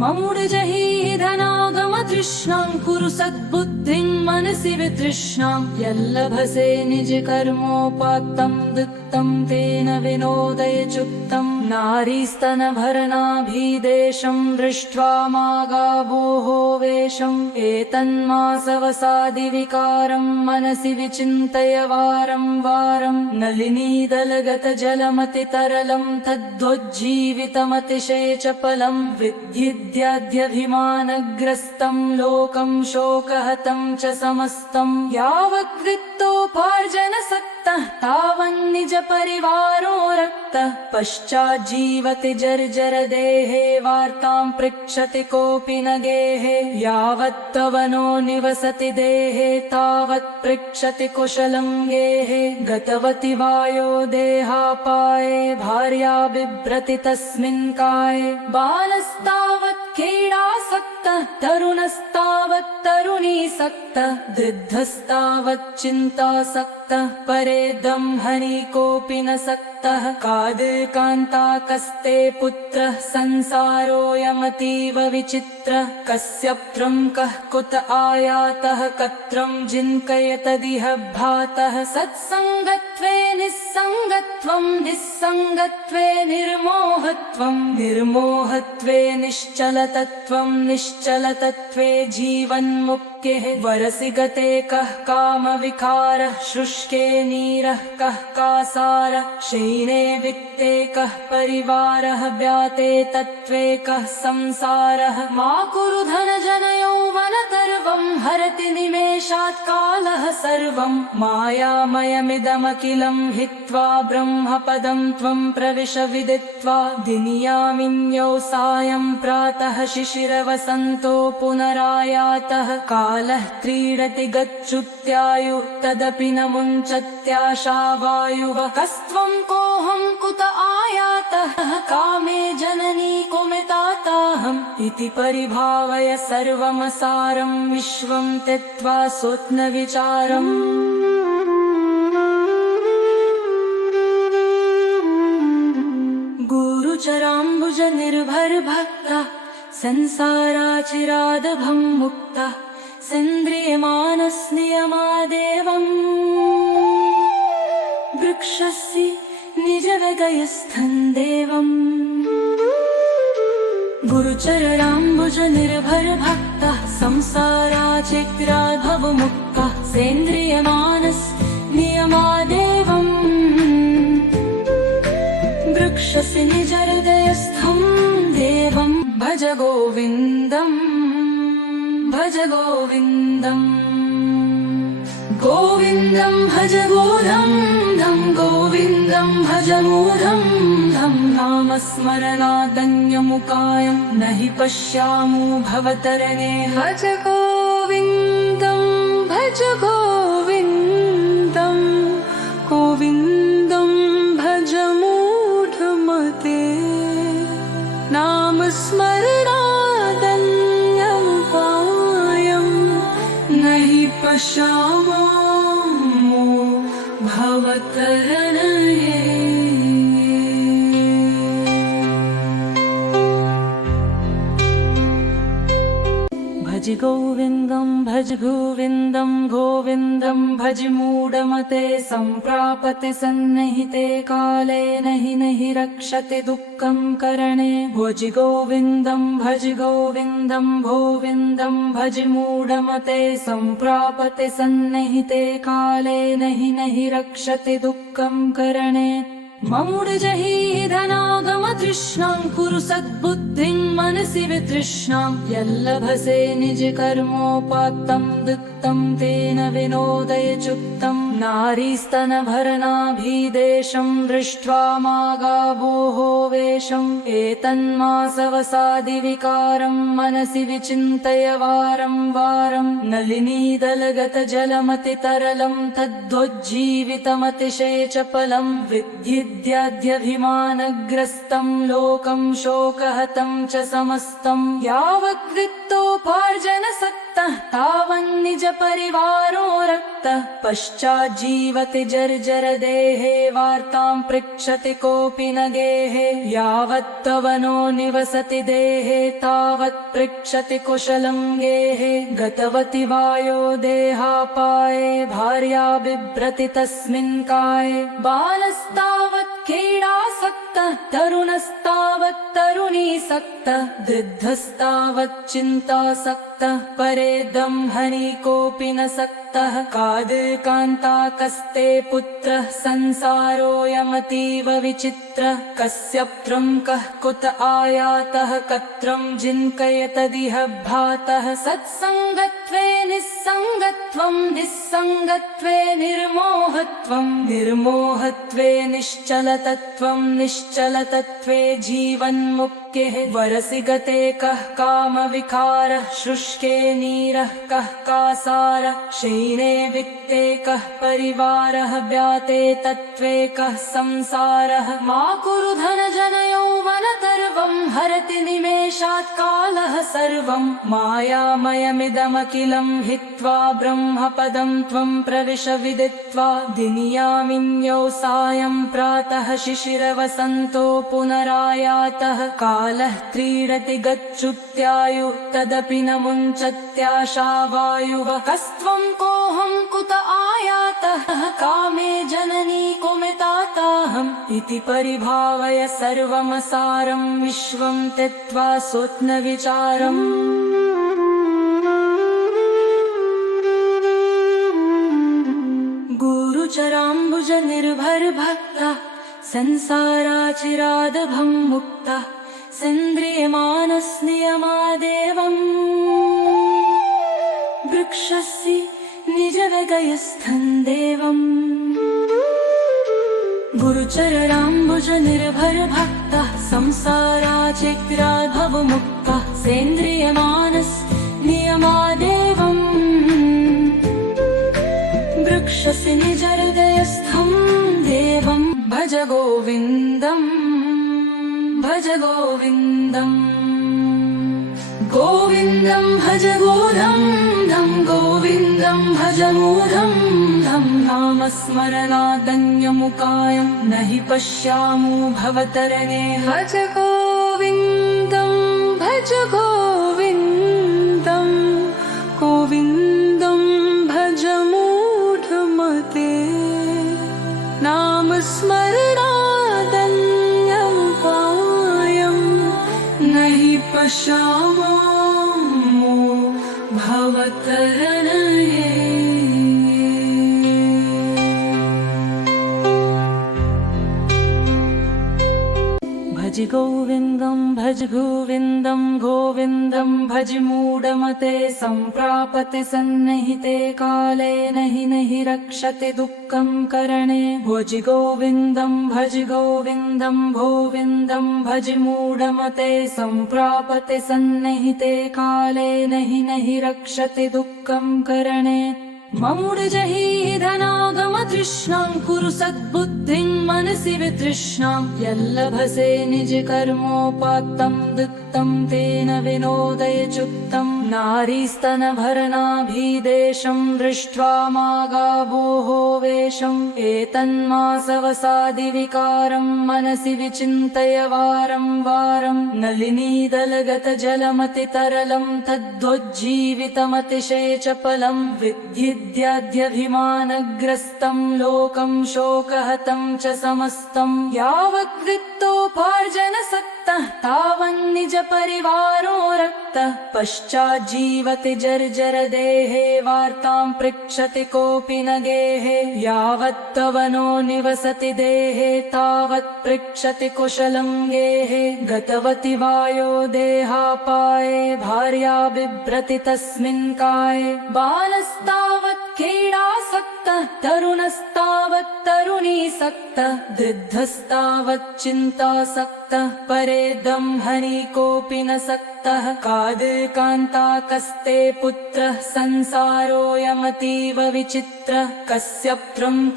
ममूढजहि धनागमतृष्णां कुरु सद्बुद्धिं मनसि वितृष्णां यल्लभसे निजकर्मोपात्तं दत्तं तेन विनोदय चुक्तं नारीस्तनभरणाभिदेशं दृष्ट्वा मागावोः वेषम् एतन्मासवसादिविकारं मनसि विचिन्तय वारं वारं नलिनीदलगतजलमतितरलं तद्वज्जीवितमतिशयचपलं विद्युद्याद्यभिमानग्रस्तं लोकं शोकहतं च समस्तं यावद्वित्तोपार्जनसक्तः तावन्निज परिवारो रक्तः पश्चाज्जीवति जर्जर देहे वार्तां पृच्छति कोऽपि न गेहे यावत्तवनो निवसति देहे तावत् पृच्छति कुशलं गेहे गतवति वायो देहापाये भार्या बिभ्रति तस्मिन् काये बालस्तावत् क्रीडासक्तः तरुणस्तावत् तरुणीसक्तः वृद्धस्तावत् चिन्तासक्तः परे दम्भनि कोऽपि न सक्तः कादिकान्ताकस्ते पुत्रः संसारोऽयमतीव विचित्रः कस्यप्त्रं कः कुत आयातः कत्रं जिन्कयतदिह भ्रातः सत्सङ्गत्वे निस्सङ्गत्वं निस्सङ्गत्वे निर्मोहत्वं निर्मोहत्वे निश्चलतत्वं निश्चलतत्वे जीवन्मुक्तेः वरसि गते कः कामविकारः शुष्के नीरः कः कासारः शयिने वित्ते कः परिवारः व्याते तत्त्वे कः संसारः मा कुरु धनजनयौवनगर्वं हरति निमेषात् कालः सर्वं मायामयमिदमखिलं हित्वा ब्रह्मपदं त्वं प्रविश विदित्वा दिनियामिन्यौ सायं प्रातः शिशिरवसन्तो पुनरायातः कालः क्रीडति गच्छुत्यायु तदपि न मुञ्चत्याशा वायुः कस्त्वं कोऽहं कुत आयातः कामे जननी कुमिताताहम् इति परिभावय सर्वमसारं विश्वं त्यक्त्वा स्वप्नविचारम् गुरुचराम्बुज निर्भर भक्तः संसाराचिरादभं मुक्तः सेन्द्रियमानसनियमादेवम् वृक्षस्य निजहृदयस्थं देवम् गुरुचराम्बुज निर्भर भक्तः संसाराचिरादभवमुक्तः सेन्द्रियमानसनियमादेवम् वृक्षस्य निजहृदयस्थं देवं भज गोविन्दम् भज गोविन्दम् गोविन्दं भज गोविन्दं गोविन्दं भज मूढं धं नामस्मरणादन्यमुकायं न हि पश्यामो भवतरणे भज गोविन्दं भज गोविन्दं गोविन्दं भज मूढमते नामस्मरणादन्यमुपायं न हि पश्यामो भवतरणे भज गोविन्दं भज गोविन्दं गोविन्दं भज मूढमते सम्प्रापते सन्निहिते काले नहि रक्षते दुःखं करणे भज गोविन्दं गोविन्दं भज मूढमते सम्प्रापते सन्निहिते काले नहि रक्षते दुःखं करणे ममूढजहि धनागम तृष्णां कुरु सद्बुद्धिं मनसि वितृष्णां यल्लभसे निज कर्मोपात्तं दत्तं तेन विनोदय चुक्तं नारीस्तनभरनाभिदेशं दृष्ट्वा मागाभोः वेषम् एतन्मासवसादिविकारं मनसि विचिन्तय वारं वारं नलिनीदलगतजलमतितरलं तद्वज्जीवितमतिशयचपलं विद्यद्याद्यभिमानग्रस्तं लोकं शोकहतं च समस्तं यावद्वित्तोपार्जनसक्तः तावन्निज परिवारो रक्तः पश्चाज्जीवति जर्जर देहे वार्तां पृच्छति कोऽपि न गेहे यावत्तवनो निवसति देहे तावत् पृच्छति कुशलं गेहे गतवति वायो देहापाये भार्या बिभ्रति तस्मिन् काये बालस्तावत् क्रीडासक्तः तरुणस्तावत् तरुणीसक्तः वृद्धस्तावत् चिन्तासक्तः परे दम्भनि कोऽपि न सक्तः कादिकान्ताकस्ते पुत्रः संसारोऽयमतीव विचित्रः कस्यप्त्रं कः कुत आयातः कत्रं जिन्कयतदिह भ्रातः सत्सङ्गत्वे निस्सङ्गत्वं निस्सङ्गत्वे निर्मोहत्वं निर्मोहत्वे निश्चलतत्वं निश्चलतत्वे जीवन्मुक्तेः वरसि गते कः कामविकारः शुष्के नीरः कः कासारः शयिने वित्ते कः परिवारः व्याते तत्त्वे कः संसारः मा कुरु धनजनयौवनतर्वं हरति निमेषात् कालः सर्वं मायामयमिदमखिलं हित्वा ब्रह्मपदं त्वं प्रविश विदित्वा दिनियामिन्यौ सायं प्रातः शिशिरवसन्तो पुनरायातः कालः क्रीडति गच्छुत्यायुः तदपि न मुञ्चत्याशा वायुः कस्त्वं कोऽहं कुत आयातः कामे जननी कुमिताताहम् इति परिभावय सर्वमसारं विश्वं त्यक्त्वा स्वप्नविचारम् गुरुचराम्बुज निर्भर भक्तः संसाराचिरादभं मुक्तः सेन्द्रियमानसनियमादेवम् वृक्षस्य निजहृदयस्थं देवम् गुरुचराम्बुज निर्भर भक्तः संसाराचिरादभवमुक्तः सेन्द्रियमानसनियमादेवम् वृक्षस्य निजहृदयस्थं देवं भज गोविन्दं भज गोविन्दम् गोविन्दं भज गोविन्दं गोविन्दं भज मूढं धं नामस्मरणादन्यमुकायं न हि पश्यामो भवतरणे भज गोविन्दं भज गोविन्दं गोविन्दं भज मूढमते नामस्मरणादन्यमुकायं न हि पश्यामो भवतरणे भज गोविन्दं भज गोविन्दं गोविन्दं भज मूढमते सम्प्रापते सन्निहिते काले नहि रक्षते दुःखं करणे भज गोविन्दं गोविन्दं भज मूढमते सम्प्रापते सन्निहिते काले नहि रक्षते दुःखं करणे ममूढजहि धनागम तृष्णां कुरु सद्बुद्धिं मनसि वितृष्णां यल्लभसे निज कर्मोपात्तं दत्तं तेन विनोदय चुक्तं नारीस्तनभरनाभिदेशं दृष्ट्वा मागावोः वेषम् एतन्मासवसादिविकारं मनसि विचिन्तय वारं वारं नलिनीदलगतजलमतितरलं तद्वज्जीवितमतिशयचपलं विद्युद्याद्यभिमानग्रस्तं लोकं शोकहतं च समस्तं यावद्वित्तोपार्जनसक्तः तावन्निज परिवारो रक्तः पश्चाज्जीवति जर्जर देहे वार्तां पृच्छति कोऽपि न गेहे यावत्तवनो निवसति देहे तावत् पृच्छति कुशलं गेहे गतवति वायो देहापाये भार्या बिभ्रति तस्मिन् काये बालस्तावत् क्रीडासक्तः तरुणस्तावत् तरुणीसक्तः वृद्धस्तावत् चिन्तासक्तः परेदं हनि कोऽपि न सक्तः कादिकान्ताकस्ते पुत्रः संसारोऽयमतीव विचित्रः कस्य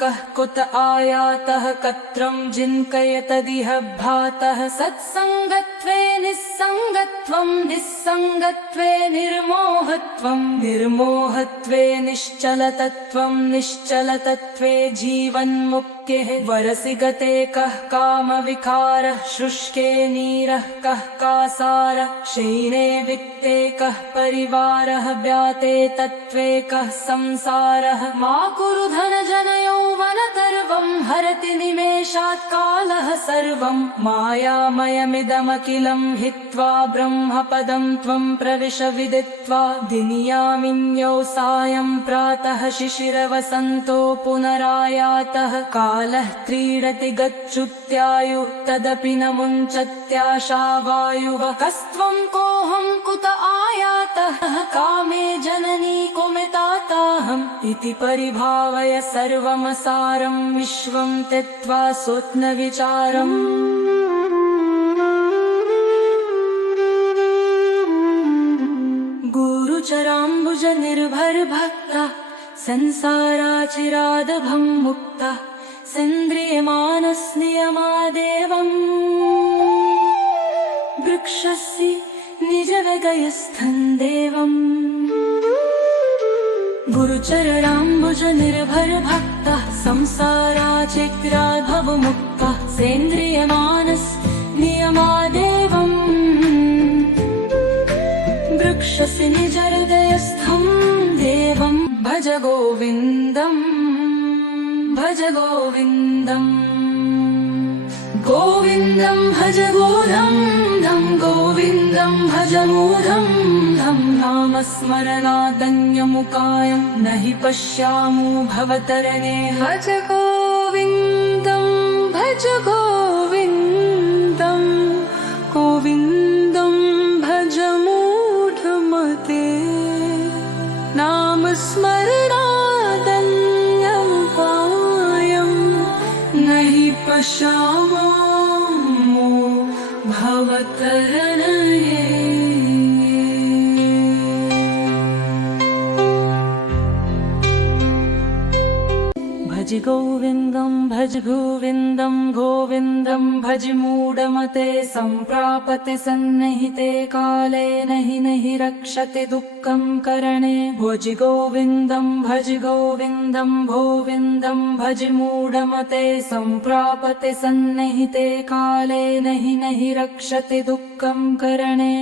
कः कुत आयातः कत्रं जिन्कयतदिह भ्रातः सत्सङ्गत्वे निस्सङ्गत्वं निस्सङ्गत्वे निर्मोहत्वं निर्मोहत्वे निश्चलतत्वं निश्चलतत्वे जीवन्मुक्तेः वरसि गते कः कामविकारः शुष्के नीरः कः कासारः क्षीणे वित्ते कः परिवारः व्याते तत्त्वे कः संसारः मा कुरु धनजनयौवनतर्वं हरति निमेषात् कालः सर्वं मायामयमिदमखिलं हित्वा ब्रह्मपदं त्वं प्रविश विदित्वा दिनियामिन्यौ सायं प्रातः शिशिरवसन्तो पुनरायातः कालः क्रीडति गच्छुत्यायुः तदपि न मुञ्चत्याशा वायुः कस्त्वं कोऽहं कुत आयातः कामे जननी कुमिताताहम् इति परिभावय सर्वमसारं विश्वं त्यक्त्वा स्वप्नविचारम् गुरुचराम्बुज निर्भर भक्ता संसाराचिरादभं मुक्ता सेन्द्रियमानस्नियमादेवम् वृक्षस्य निजहृदयस्थं देवम् गुरुचरणाम्बुज निर्भर भक्तः संसाराचिरादभवमुक्तः सेन्द्रियमानस्नियमादेवम् वृक्षस्य निजहृदयस्थं देवं भज गोविन्दं भज गोविन्दं गोविन्दं भज गोविन्दं गोविन्दं भज मूढं धं नामस्मरणादन्यमुकायं न हि पश्यामो भवतरणे भज गोविन्दं भज गोविन्दं गोविन्दं भज मूढमते नामस्मरणादन्यमुकायं न हि पश्यामो भवतरणे भज गोविन्दं भज भज गोविन्दं गोविन्दं भज मूढमते सम्प्रापते सन्निहिते काले नहि रक्षते दुःखं करणे भज गोविन्दं गोविन्दं भज मूढमते सम्प्रापते सन्निहिते काले नहि रक्षते दुःखं करणे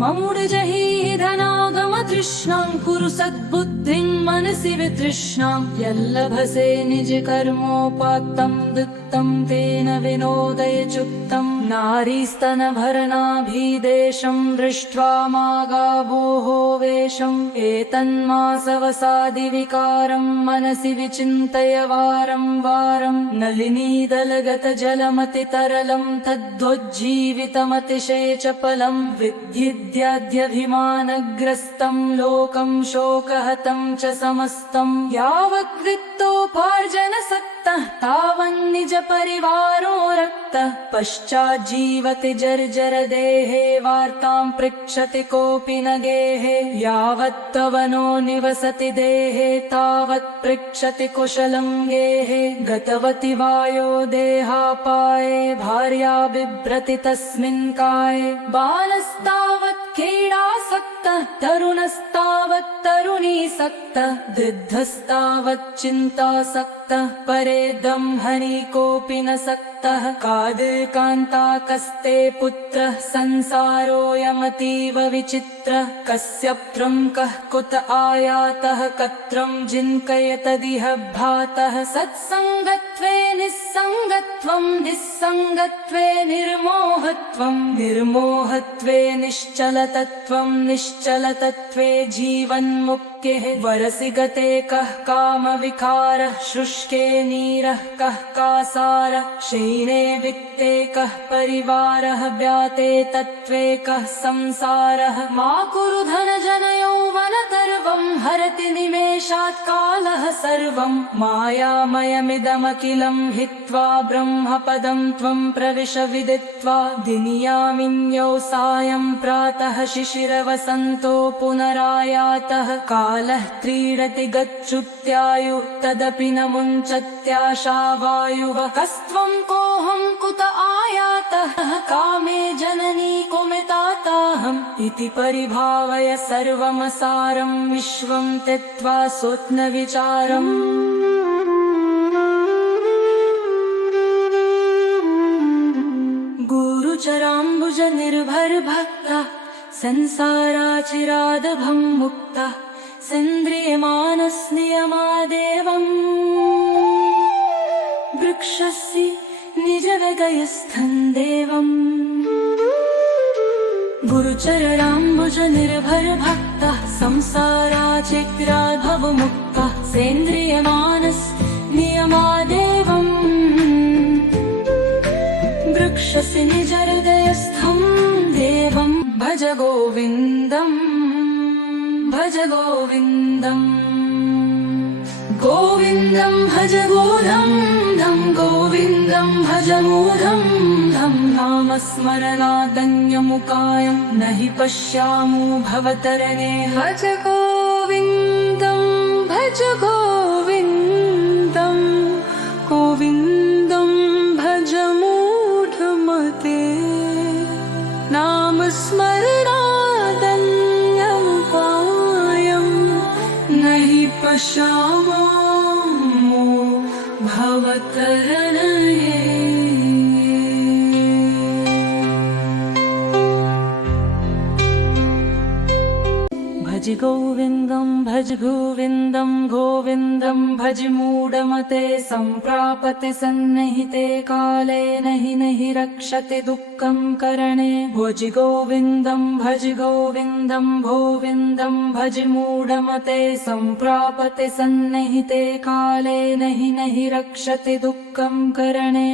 ममुडजहि धनागम तृष्णां कुरु सद्बुद्धिं मनसि वितृष्णां यल्लभसे निज कर्मोपात्तं दत्तं तेन विनोदय चुक्तं नारीस्तनभरणाभिदेशं दृष्ट्वा मागावोः वेषम् एतन्मासवसादिविकारं मनसि विचिन्तय वारं वारं नलिनीदलगतजलमतितरलं तद्वज्जीवितमतिशयचपलं विद्याध्यभिमानग्रस्तं लोकं शोकहतं च समस्तं यावद्वित्तोपार्जनसक्तः तावन्निज परिवारो रक्तः पश्चाज्जीवति जर्जर देहे वार्तां पृच्छति कोऽपि न गेहे यावत्तवनो निवसति देहे तावत् पृच्छति कुशलं गेहे गतवति वायो देहापाये भार्या बिभ्रति तस्मिन् काये बालस्तावत् क्रीडासक्तः तरुणस्तावत् तरुणीसक्तः वृद्धस्तावत् चिन्तासक्तः परेदं हनि कोऽपि न सक्तः कादिकान्ताकस्ते पुत्रः संसारोऽयमतीव विचित्रः कस्य कः कुत आयातः कत्रं जिन्कयतदिह भ्रातः सत्सङ्गत्वे निस्सङ्गत्वं निस्सङ्गत्वे निर्मोहत्वं निर्मोहत्वे निश्चलतत्वं निश्चलतत्वे जीवन्मुक्तिः वरसि गते कः कामविकारः शुष्के नीरः कः कासारः क्षीणे वित्ते कः परिवारः व्याते तत्त्वे कः संसारः मा कुरु धनजनयौवनगर्वं हरति निमेषात् कालः सर्वं मायामयमिदमखिलं हित्वा ब्रह्मपदं त्वं प्रविश विदित्वा दिनियामिन्यौ सायं प्रातः शिशिरवसन्तो पुनरायातः कालः क्रीडति गच्छुत्यायुः तदपि न मुञ्चत्याशावायुः कस्त्वं कोऽहं कुत आयातः कामे जननी कुमिताताहम् इति परिभावय सर्वमसारं विश्वं त्यक्त्वा स्वप्नविचारम् गुरुचराम्बुज निर्भर भक्तः संसाराचिरादभं मुक्तः सेन्द्रियमानसनियमादेवम् वृक्षस्य निजहृदयस्थं देवम् गुरुचराम्बुज निर्भर भक्तः संसाराचिरादभवमुक्तः सेन्द्रियमानसनियमादेवम् वृक्षस्य निजहृदयस्थं देवं भज गोविन्दम् भज गोविन्दम् गोविन्दं भज गोविन्दं गोविन्दं भज मूढं धं नामस्मरणादन्यमुकायं न हि पश्यामो भवतरणे भज गोविन्दं भज गोविन्दं गोविन्दं भज मूढमते नामस्मरणादन्यमुपायं न हि पश्यामो भवतरणे भज गोविन्दं गोविन्दं भज मूढमते सम्प्रापते सन्निहिते काले नहि रक्षते दुःखं करणे भज गोविन्दं गोविन्दं भज मूढमते सम्प्रापते सन्निहिते काले नहि रक्षते दुःखं करणे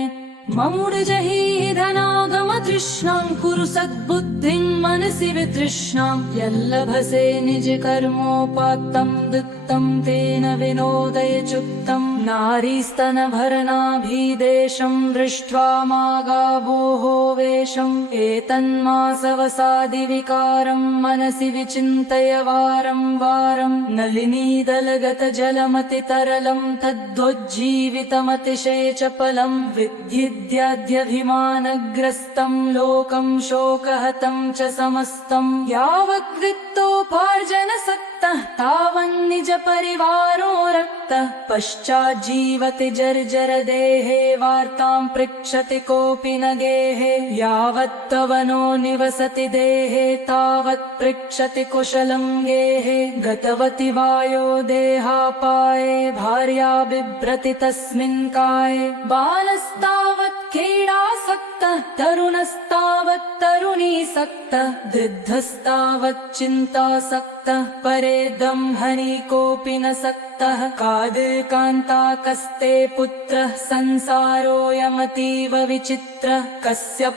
ममुडजहि धनागम तृष्णां कुरु सद्बुद्धिं मनसि वितृष्णां यल्लभसे निजकर्मोपात्तं दत्तं तेन विनोदय चुक्तं नारीस्तनभरनाभिदेशं दृष्ट्वा मागावोः वेशम् एतन्मासवसादिविकारं मनसि विचिन्तय वारं वारं नलिनीदलगतजलमतितरलं तद्वज्जीवितमतिशयचपलं विद्युद्याद्यभिमानग्रस्तं लोकं शोकहतं च समस्तं यावद्वित्तोपार्जनसक्तः तावन्निज परिवारो रक्तः पश्चाज्जीवति जर्जरदेहे वार्तां पृच्छति कोऽपि न गेहे यावत्तवनो निवसति देहे तावत् पृच्छति कुशलं गेहे गतवति वायो देहापाये भार्या बिभ्रति तस्मिन् काये बालस्तावत् क्रीडासक्तः तरुणस्तावत् तरुणीसक्तः वृद्धस्तावत् चिन्तासक्तः परेदं हनि कोऽपि न सक्तः कादिकान्ताकस्ते पुत्रः संसारोऽयमतीव विचित्रः कस्य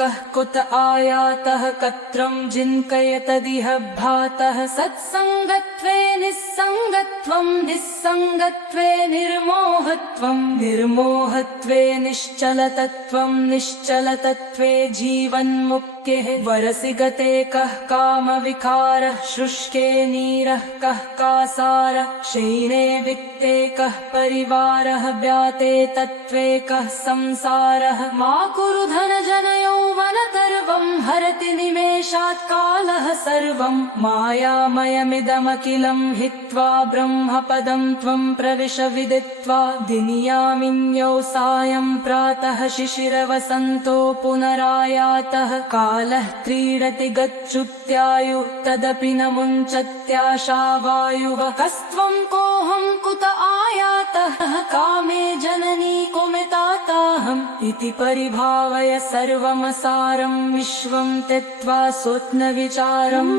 कः कुत आयातः कत्रं जिन्कयतदिह भ्रातः सत्सङ्गत्वे निस्सङ्गत्वं निस्सङ्गत्वे निर्मोहत्वं निर्मोहत्वे निश्चलतत्वं निश्चलतत्वे जीवन्मुक्तिः वरसि गते कः कामविकारः शुष्के नीरः कः कासारः क्षीणे वित्ते कः परिवारः व्याते तत्त्वे कः संसारः मा कुरु धनजनयौवनतर्वं हरति निमेषात् कालः सर्वं मायामयमिदमखिलं हित्वा ब्रह्मपदं त्वं प्रविश विदित्वा दिनियामिन्यौ सायं प्रातः शिशिरवसन्तो पुनरायातः कालः क्रीडति गच्छुत्यायुः तदपि न मुञ्चत्याशावायुः कस्त्वं कोऽहं कुत आयातः कामे जननी कुमिताताहम् इति परिभावय सर्वमसारं विश्वं त्यक्त्वा स्वप्नविचारम्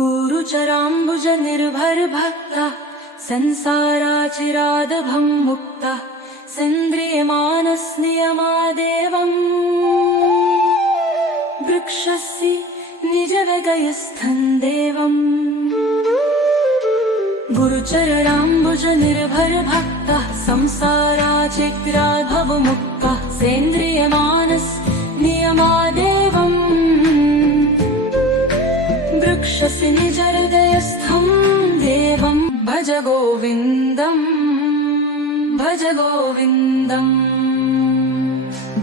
गुरुचराम्बुज निर्भर भक्तः संसाराचिरादभं मुक्तः सेन्द्रियमानसनियमादेवम् वृक्षस्य निजहृदयस्थं देवम् गुरुचराम्बुज निर्भर भक्तः संसाराचिरादभवमुक्तः सेन्द्रियमानसनियमादेवम् वृक्षस्य निजहृदयस्थं देवं भज गोविन्दम् भज गोविन्दम्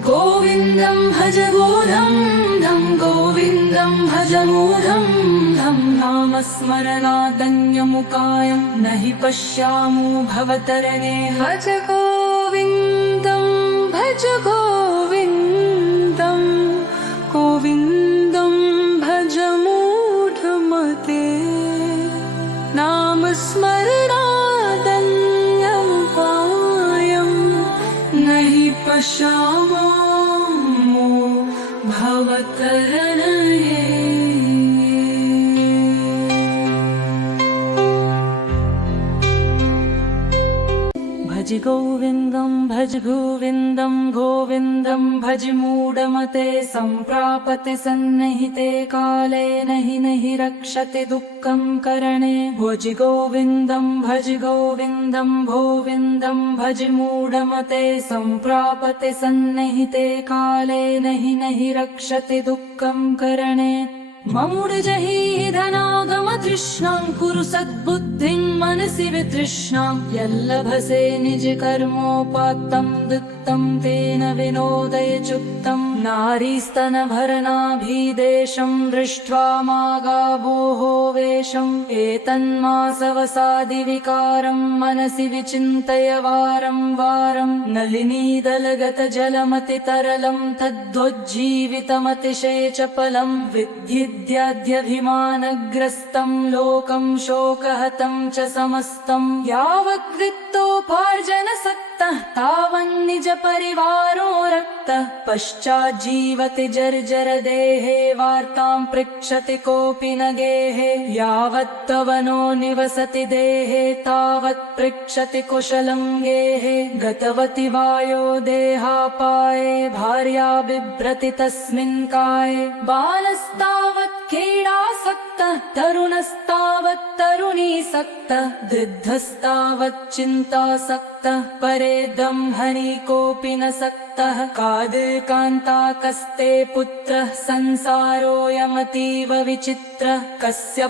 गोविन्दं भज गोधं धं गोविन्दं भज मूढं धं नामस्मरणादन्यमुकायं न हि पश्यामो भवतरणे भज गोविन्दं भज गोविन्दं गोविन्दं भज मूढमते नामस्मरणादन्यमुपायं न हि पश्यामो भवतरणे भज गोविन्दं भज गोविन्दं गोविन्दं भज मूढमते सम्प्रापते सन्निहिते काले नहि नहि रक्षते दुःखं करणे भज गोविन्दं गोविन्दं भज मूढमते सम्प्रापते सन्निहिते काले नहि नहि रक्षते दुःखं करणे ममूढजहि धनागमतृष्णां कुरु सद्बुद्धिं मनसि वितृष्णां यल्लभसे निजकर्मोपात्तं दत्तं तेन विनोदय चुक्तं नारीस्तनभरनाभिदेशं दृष्ट्वा मागावोः वेशम् एतन्मासवसादिविकारं मनसि विचिन्तय वारं वारं नलिनीदलगतजलमतितरलं तद्वज्जीवितमतिशयचपलं विद्युद्याद्यभिमानग्रस्तं लोकं शोकहतं च समस्तं यावद्वित्तो वित्तोपार्जनसक्तः तावन्निज परिवारो रक्तः पश्चाज्जीवति जर्जर देहे वार्तां पृच्छति कोऽपि न गेहे यावत्तवनो निवसति देहे तावत् पृच्छति कुशलं गेहे गतवति वायो देहापाये भार्या बिभ्रति तस्मिन् काये बालस्तावत् क्रीडासक्तः तरुणस्तावत् तरुणीसक्तः वृद्धस्तावत् चिन्तासक्तः परेदं हनि कोऽपि न सक्तः कादिकान्ताकस्ते पुत्रः संसारोऽयमतीव विचित्रः कस्य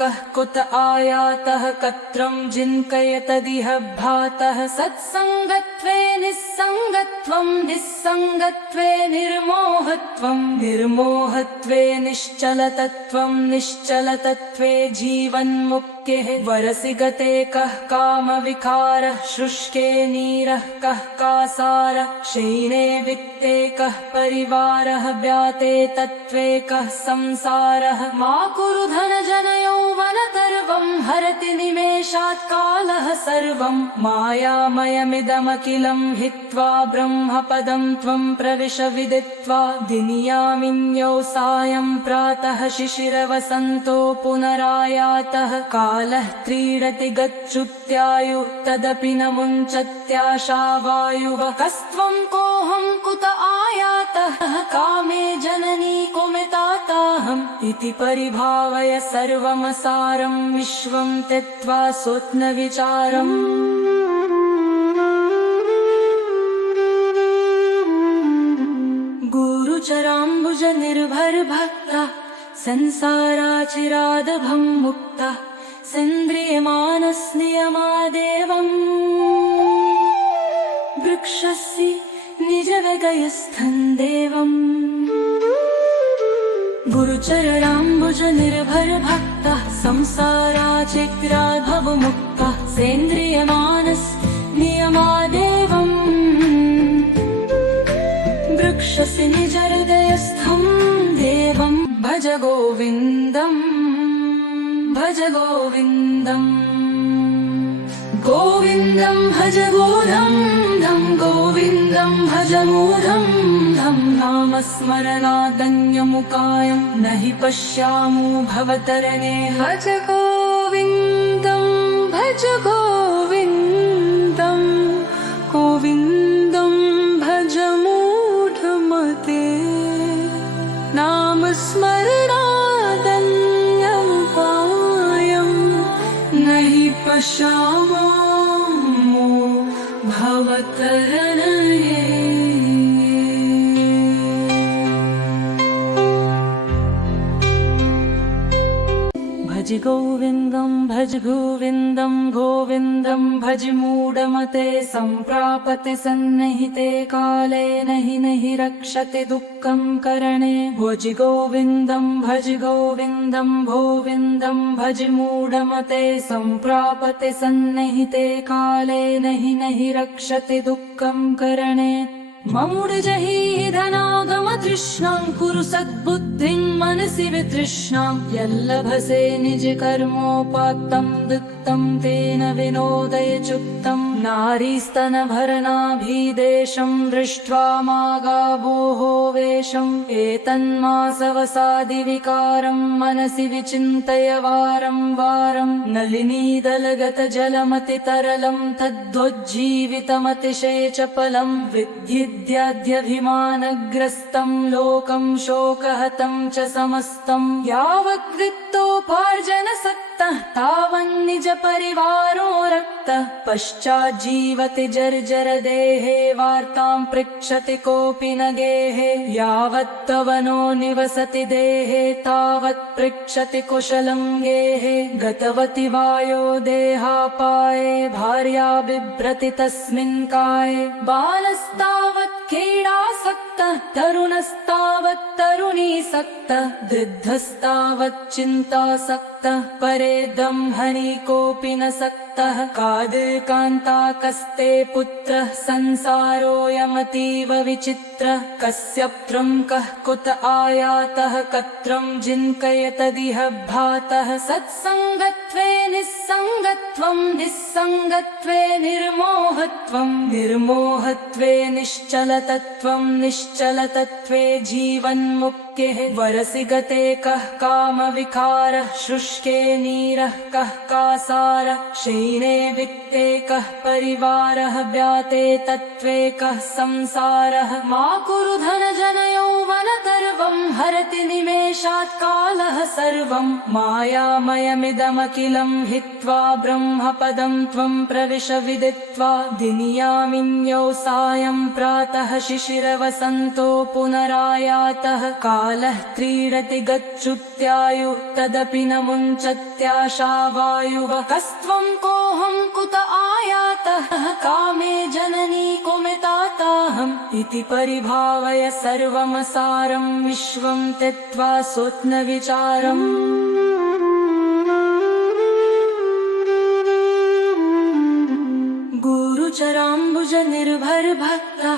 कः कुत आयातः कत्रं जिन्कयतदिह भ्रातः सत्सङ्गत्वे निस्सङ्गत्वं निस्सङ्गत्वे निर्मोहत्वं निर्मोहत्वे निश्चलतत्वं निश्चलतत्वे जीवन्मुक्तिः वरसि गते कः कामविकारः शुष्के नीरः कः कासारः शयिने वित्ते कः परिवारः व्याते तत्त्वे कः संसारः मा कुरु धनजनयौवनतर्वं हरति निमेषात् कालः सर्वं मायामयमिदमखिलं हित्वा ब्रह्मपदं त्वं प्रविश विदित्वा दिनियामिन्यौ सायं प्रातः शिशिरवसन्तो पुनरायातः कालः क्रीडति गच्छुत्यायुः तदपि न मुञ्चत्याशा वायुः कस्त्वं कोऽहं कुत आयातः कामे जननी कुमिताताहम् इति परिभावय सर्वमसारं विश्वं त्यक्त्वा स्वप्नविचारम् गुरुचराम्बुज निर्भर भक्तः संसाराचिरादभं मुक्तः सेन्द्रियमानस्नियमादेवम् वृक्षस्य निजवगयस्थं देवम् गुरुचराम्बुज निर्भर भक्तः संसाराचिरादभवमुक्तः सेन्द्रियमानस्नियमादेवम् वृक्षस्य निजहृदयस्थं देवं भज गोविन्दम् भज गोविन्दम् गोविन्दं भज गोधं धं गोविन्दं भज मूढं धं नामस्मरणादन्यमुकायं न हि पश्यामो भवतरणे भज गोविन्दं भज गोविन्दं गोविन्दं भज मूढमते नामस्मरणादन्यमुपायं न हि पश्यामो भवतरणे भज गोविन्दं भज गोविन्दं गोविन्दं भज मूढमते सम्प्रापते सन्निहिते काले नहि रक्षते दुःखं करणे भज गोविन्दं गोविन्दं भज मूढमते सम्प्रापते सन्निहिते काले नहि रक्षते दुःखं करणे ममूढजहि धनागम तृष्णां कुरु सद्बुद्धिं मनसि वितृष्णां यल्लभसे निज कर्मोपात्तं दत्तं तेन विनोदय चुक्तं नारीस्तनभरणाभिदेशं दृष्ट्वा मागावोः वेशम् एतन्मासवसादिविकारं मनसि विचिन्तय वारं वारं नलिनीदलगतजलमतितरलं तद्वज्जीवितमतिशयचपलं विद्युद्याद्यभिमानग्रस्तं लोकं शोकहतं च समस्तं यावद्वित्तोपार्जनसक्तः तावन्निज परिवारो रक्तः पश्चाज्जीवति जर्जर देहे वार्तां पृच्छति कोऽपि न गेहे यावत्तवनो निवसति देहे तावत् पृच्छति कुशलं गेहे गतवति वायो देहापाये भार्या बिभ्रति तस्मिन् काये बालस्तावत् क्रीडासक्तः तरुणस्तावत् तरुणी तरुणीसक्तः वृद्धस्तावच्चिन्तासक्तः परेदं हनि कोऽपि न सक्तः कादिकान्ताकस्ते पुत्रः संसारोऽयमतीव विचित्रः कस्य कः कुत आयातः कत्रं जिन्कयतदिह भातः सत्सङ्गत्वे निस्सङ्गत्वं निस्सङ्गत्वे निर्मोहत्वं निर्मोहत्वे निश्चलतत्वं निश्चलतत्वे जीवन्मुक्तिः वरसि गते कः कामविकारः शुष्के नीरः कः कासारः क्षीणे वित्ते कः परिवारः व्याते तत्त्वे कः संसारः मा कुरु धनजनयौवनगर्वं हरति निमेषात् कालः सर्वं मायामयमिदमखिलं हित्वा ब्रह्मपदं त्वं प्रविश विदित्वा दिनियामिन्यौ सायं प्रातः शिशिरवसन्तो पुनरायातः कालः क्रीडति गच्छुत्यायुः तदपि न मुञ्चत्याशावायुः कस्त्वं कोऽहं कुत आयातः कामे जननी कुमिताताहम् इति परिभावय सर्वमसारं विश्वं त्यक्त्वा स्वप्नविचारम् गुरुचराम्बुज निर्भरभक्तः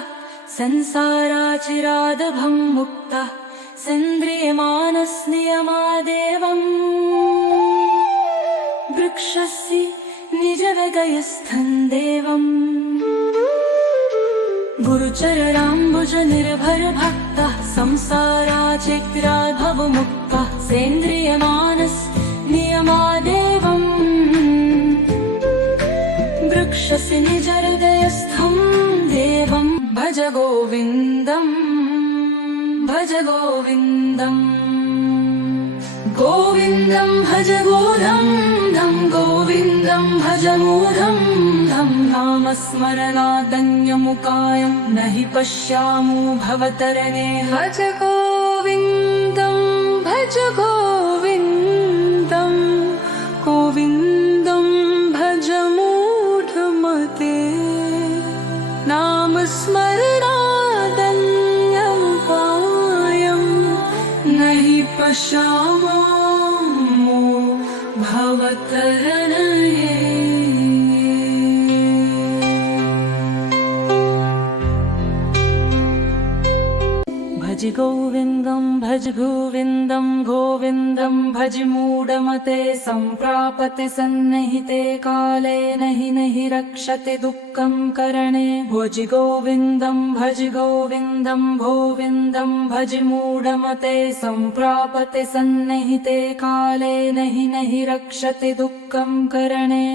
संसाराचिरादभं मुक्तः सेन्द्रियमानसनियमादेवम् वृक्षस्य निजहृदयस्थं देवम् गुरुचराम्बुज निर्भरभक्तः संसाराचिरादभवमुक्तः सेन्द्रियमानसनियमादेवम् वृक्षस्य निजहृदयस्थं देवं भज गोविन्दम् भज गोविन्दम् गोविन्दं भज गोविन्दं गोविन्दं भज मूढं धं नामस्मरणादन्यमुकायं न हि पश्यामो भवतरणे भज गोविन्दं भज गोविन्दं गोविन्दं भज मूढमते नामस्मरणादन्यमुकायं न हि पश्यामो भवतरणे भज गोविन्दं भज गोविन्दं गोविन्दं भज मूढमते सम्प्रापते सन्निहिते काले नहि रक्षते दुःखं करणे भज गोविन्दं गोविन्दं भज मूढमते सम्प्रापते सन्निहिते काले नहि रक्षते दुःखं करणे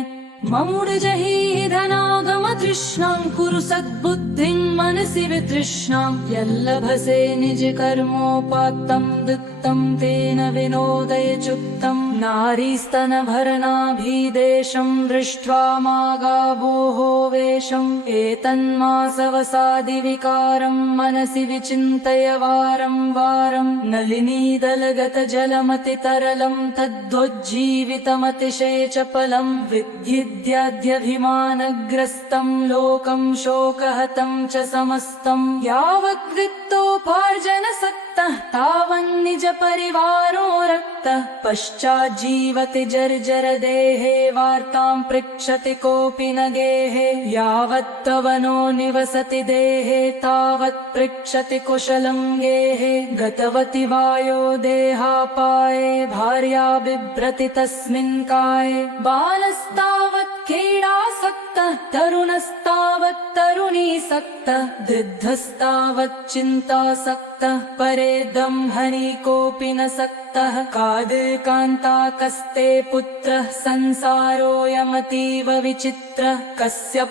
ममूढजहि धनागम तृष्णां कुरु सद्बुद्धिं मनसि वितृष्णां यल्लभसे निज कर्मोपात्तं दत्तं तेन विनोदय चुक्तं नारीस्तनभरनाभिदेशं दृष्ट्वा मागावोः वेशम् एतन्मासवसादिविकारं मनसि विचिन्तय वारं वारं नलिनीदलगतजलमतितरलं तद्वज्जीवितमतिशेचपलं विद्युद्याद्यभिमानग्रस्तं लोकं शोकहतं च समस्तं यावद्वित्तोपार्जनसक्तः तावन्निज परिवारो रक्तः पश्चाज्जीवति जर्जर देहे वार्तां पृच्छति कोऽपि न गेहे यावत्तवनो निवसति देहे तावत् पृच्छति कुशलं गेहे गतवति वायो देहापाये भार्या बिभ्रति तस्मिन् काये बालस्तावत् क्रीडासक्तः तरुणस्तावत् तरुणीसक्तः वृद्धस्तावत् चिन्तासक्तः परेदं हनि कोऽपि न सक्तः कादिकान्ताकस्ते पुत्रः संसारोऽयमतीव विचित्रः कस्य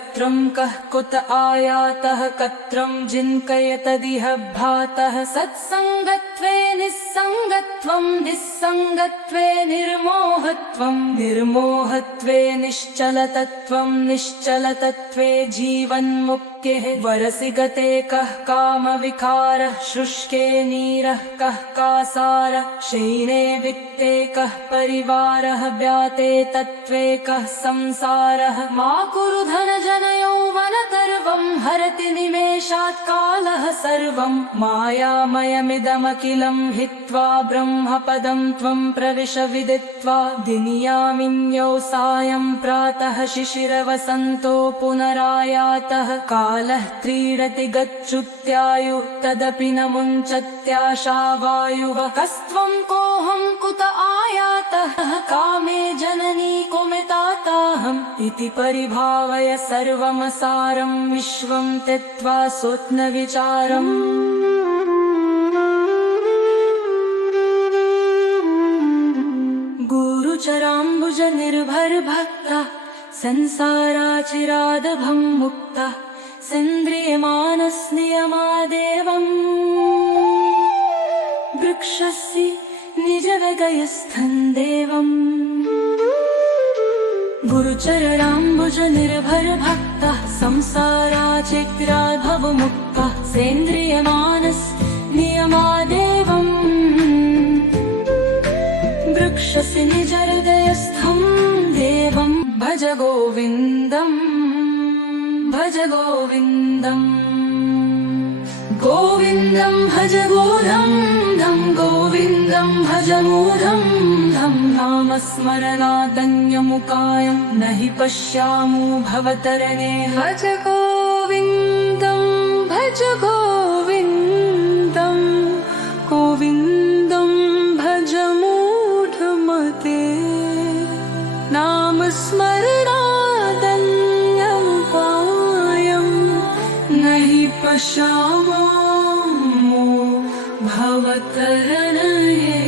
कः कुत आयातः कत्रं जिन्कयतदिह भातः सत्सङ्गत्वे निस्सङ्गत्वं निस्सङ्गत्वे निर्मोहत्वं निर्मोहत्वे निश्चलतत्वं निश्चलतत्वे जीवन्मुक्तिः मुक्तिः वरसि गते कः कामविकारः शुष्के नीरः कः कासारः शयिने वित्ते कः परिवारः व्याते तत्त्वे कः संसारः मा कुरु धनजनयौवनतर्वं हरति निमेषात् कालः सर्वं मायामयमिदमखिलं हित्वा ब्रह्मपदं त्वं प्रविश विदित्वा दिनियामिन्यौ सायं प्रातः शिशिरवसन्तो पुनरायातः कालः क्रीडति गच्छुत्यायुः तदपि न मुञ्चत्याशा वायुः कस्त्वं कोऽहं कुत आयातः कामे जननी कुमिताताहम् इति परिभावय सर्वमसारं विश्वं त्यक्त्वा स्वप्नविचारम् गुरुचराम्बुज निर्भर भक्ता संसाराचिरादभं मुक्ता सेन्द्रियमानस्नियमादेवम् वृक्षस्य निजवगयस्थं देवम् गुरुचरणाम्बुज निर्भर भक्ता संसाराचिरादभवमुक्ता सेन्द्रियमानस्नियमादेवम् वृक्षस्य निजहृदयस्थं देवं भज गोविन्दम् भज गोविन्दम् गोविन्दं भज गोधं धं गोविन्दं भज मूढं धं नामस्मरणादन्यमुकायं न हि पश्यामो भवतरणे भज गोविन्दं भज गोविन्दं गोविन्दं भज मूढमते नामस्मरणादन्यमुपायं न हि पश्यामो भवतरणये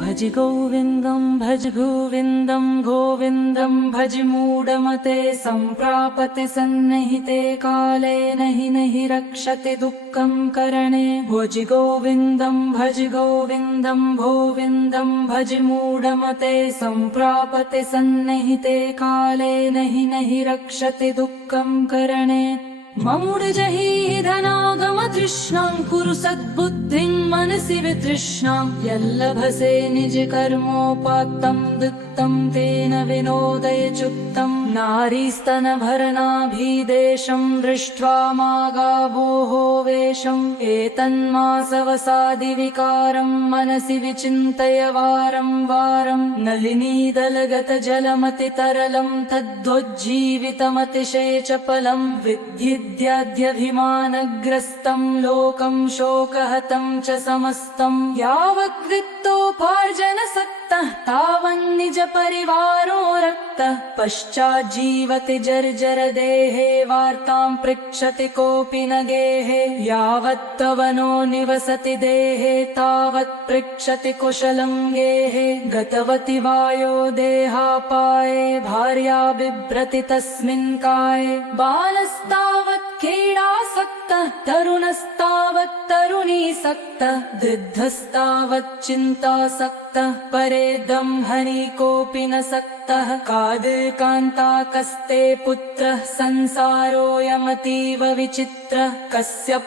भज गोविन्दं भज गोविन्दं गोविन्दं भज मूढमते सम्प्रापते सन्निहिते काले नहि रक्षते दुःखं करणे भज गोविन्दं गोविन्दं भज मूढमते सम्प्रापते सन्निहिते काले नहि रक्षते दुःखं करणे ममूढजहि धनागम तृष्णां कुरु सद्बुद्धिं मनसि वितृष्णां यल्लभसे निज कर्मोपात्तं दत्तं तेन विनोदय चुक्तं नारीस्तनभरनाभिदेशं दृष्ट्वा मागावोः वेशम् एतन्मासवसादिविकारं मनसि विचिन्तय वारं वारं नलिनीदलगतजलमतितरलं तद्वज्जीवितमतिशयचपलं विद्युद्याद्यभिमानग्रस्तं लोकं शोकहतं च समस्तं यावद्वित्तोपार्जनसक्तः तावन्निज परिवारो रक्तः पश्चाज्जीवति जर्जर देहे वार्तां पृच्छति कोऽपि न गेहे यावत्तवनो निवसति देहे तावत् पृच्छति कुशलं गेहे गतवति वायो देहापाये भार्या बिभ्रति तस्मिन् काये बालस्तावत् क्रीडासक्तः तरुणस्तावत् तरुणीसक्तः वृद्धस्तावत् चिन्तासक्तः परेदं हनि कोऽपि न सक्तः कादिकान्ताकस्ते पुत्रः संसारोऽयमतीव विचित्रः कस्य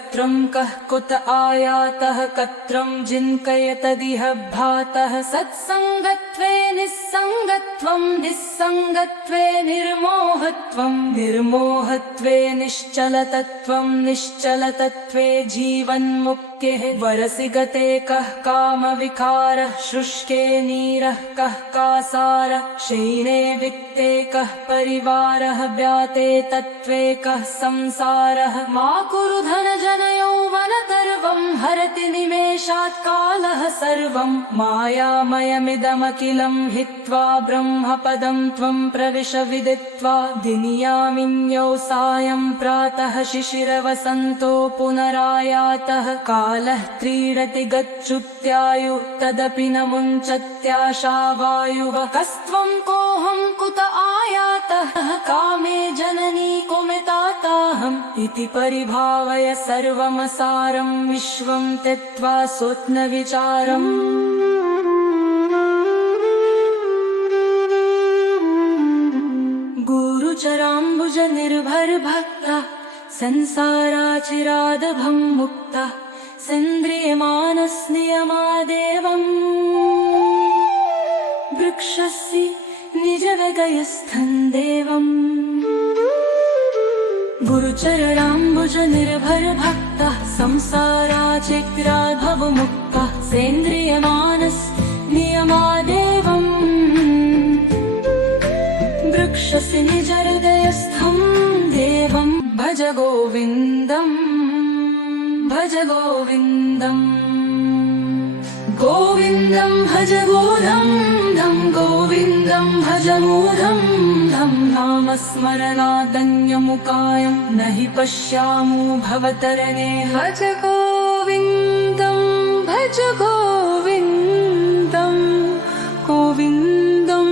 कः कुत आयातः कत्रं जिन्कयतदिह भ्रातः सत्सङ्गत्वे निस्सङ्गत्वं निस्सङ्गत्वे निर्मोहत्वं निर्मोहत्वे निश्चलतत्वं निश्चलतत्वे जीवन्मुक्तिः वरसि गते कः कामविकारः शुष्के नीरः कः कासारः शयिने वित्ते कः परिवारः व्याते तत्त्वे कः संसारः मा कुरु धनजनयौवनतर्वं हरति निमेषात् कालः सर्वं मायामयमिदमखिलं हित्वा ब्रह्मपदं त्वं प्रविश विदित्वा दिनियामिन्यौ सायं प्रातः शिशिरवसन्तो पुनरायातः कालः क्रीडति गच्छुत्यायुः तदपि न मुञ्चत्याशा वायुः कस्त्वं कोऽहं कुत आयातः कामे जननी कुमिताताहम् इति परिभावय सर्वमसारं विश्वं त्यक्त्वा स्वप्नविचारम् गुरुचराम्बुज निर्भर भक्ता संसाराचिरादभं मुक्ता सेन्द्रियमानस्नियमादेवम् वृक्षस्य निजविगयस्थं देवम् गुरुचरणाम्बुज निर्भर भक्ता संसाराचिरादभवमुक्ता सेन्द्रियमानस्नियमादेवम् वृक्षस्य निजहृदयस्थं देवं भज गोविन्दम् भज गोविन्दम् गोविन्दं भज गोविन्दं गोविन्दं भज मूढं धं नामस्मरणादन्यमुकायं न हि पश्यामो भवतरणे भज गोविन्दं भज गोविन्दं गोविन्दं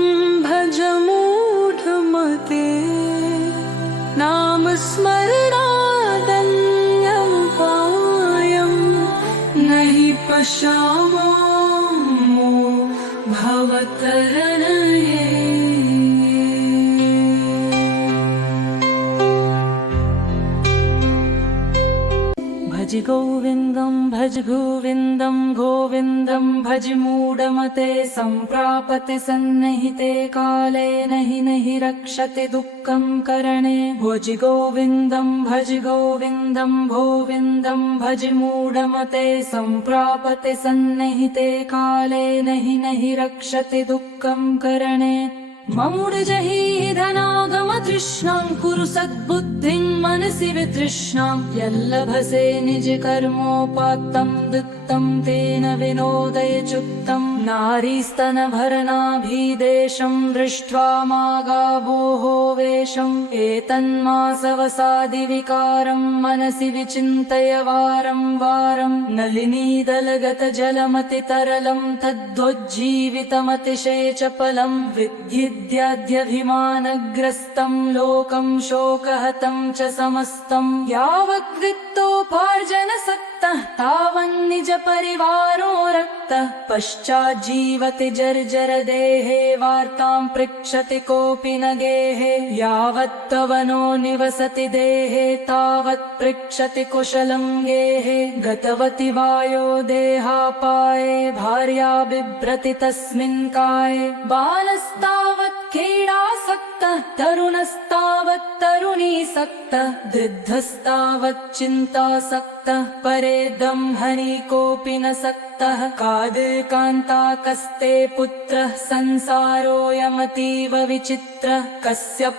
भज मूढमते नामस्मरणादन्यमुपायं न हि पश्यामो भवतरणे भज गोविन्दं भज गोविन्दं गोविन्दं भज मूढमते सम्प्रापते सन्निहिते काले नहि रक्षते दुःखं करणे भज गोविन्दं गोविन्दं भज मूढमते सम्प्रापते सन्निहिते काले नहि रक्षते दुःखं करणे ममूढजहि धनागम तृष्णां कुरु सद्बुद्धिं मनसि वितृष्णां यल्लभसे निज कर्मोपात्तं दत्तं तेन विनोदय चुक्तं नारीस्तनभरनाभिदेशं दृष्ट्वा मागावोः वेषम् एतन्मासवसादिविकारं मनसि विचिन्तय वारं वारं नलिनीदलगतजलमतितरलं तद्वज्जीवितमतिशयचपलं विद्युद्याद्यभिमानग्रस्तं लोकं शोकहतं च समस्तं यावद्वित्तोपार्जनसक्तः तावन्निज परिवारो रक्तः पश्चाज्जीवति जर्जर देहे वार्तां पृच्छति कोऽपि न गेहे यावत्तवनो निवसति देहे तावत् पृच्छति कुशलं गेहे गतवति वायो देहापाये भार्या बिभ्रति तस्मिन् काये बालस्तावत् क्रीडासक्तः तरुणस्तावत् तरुणीसक्तः वृद्धस्तावत् चिन्तासक्तः परेदं हनि कोऽपि न सक्तः कादिकान्ताकस्ते पुत्रः संसारोऽयमतीव विचित्रः कस्य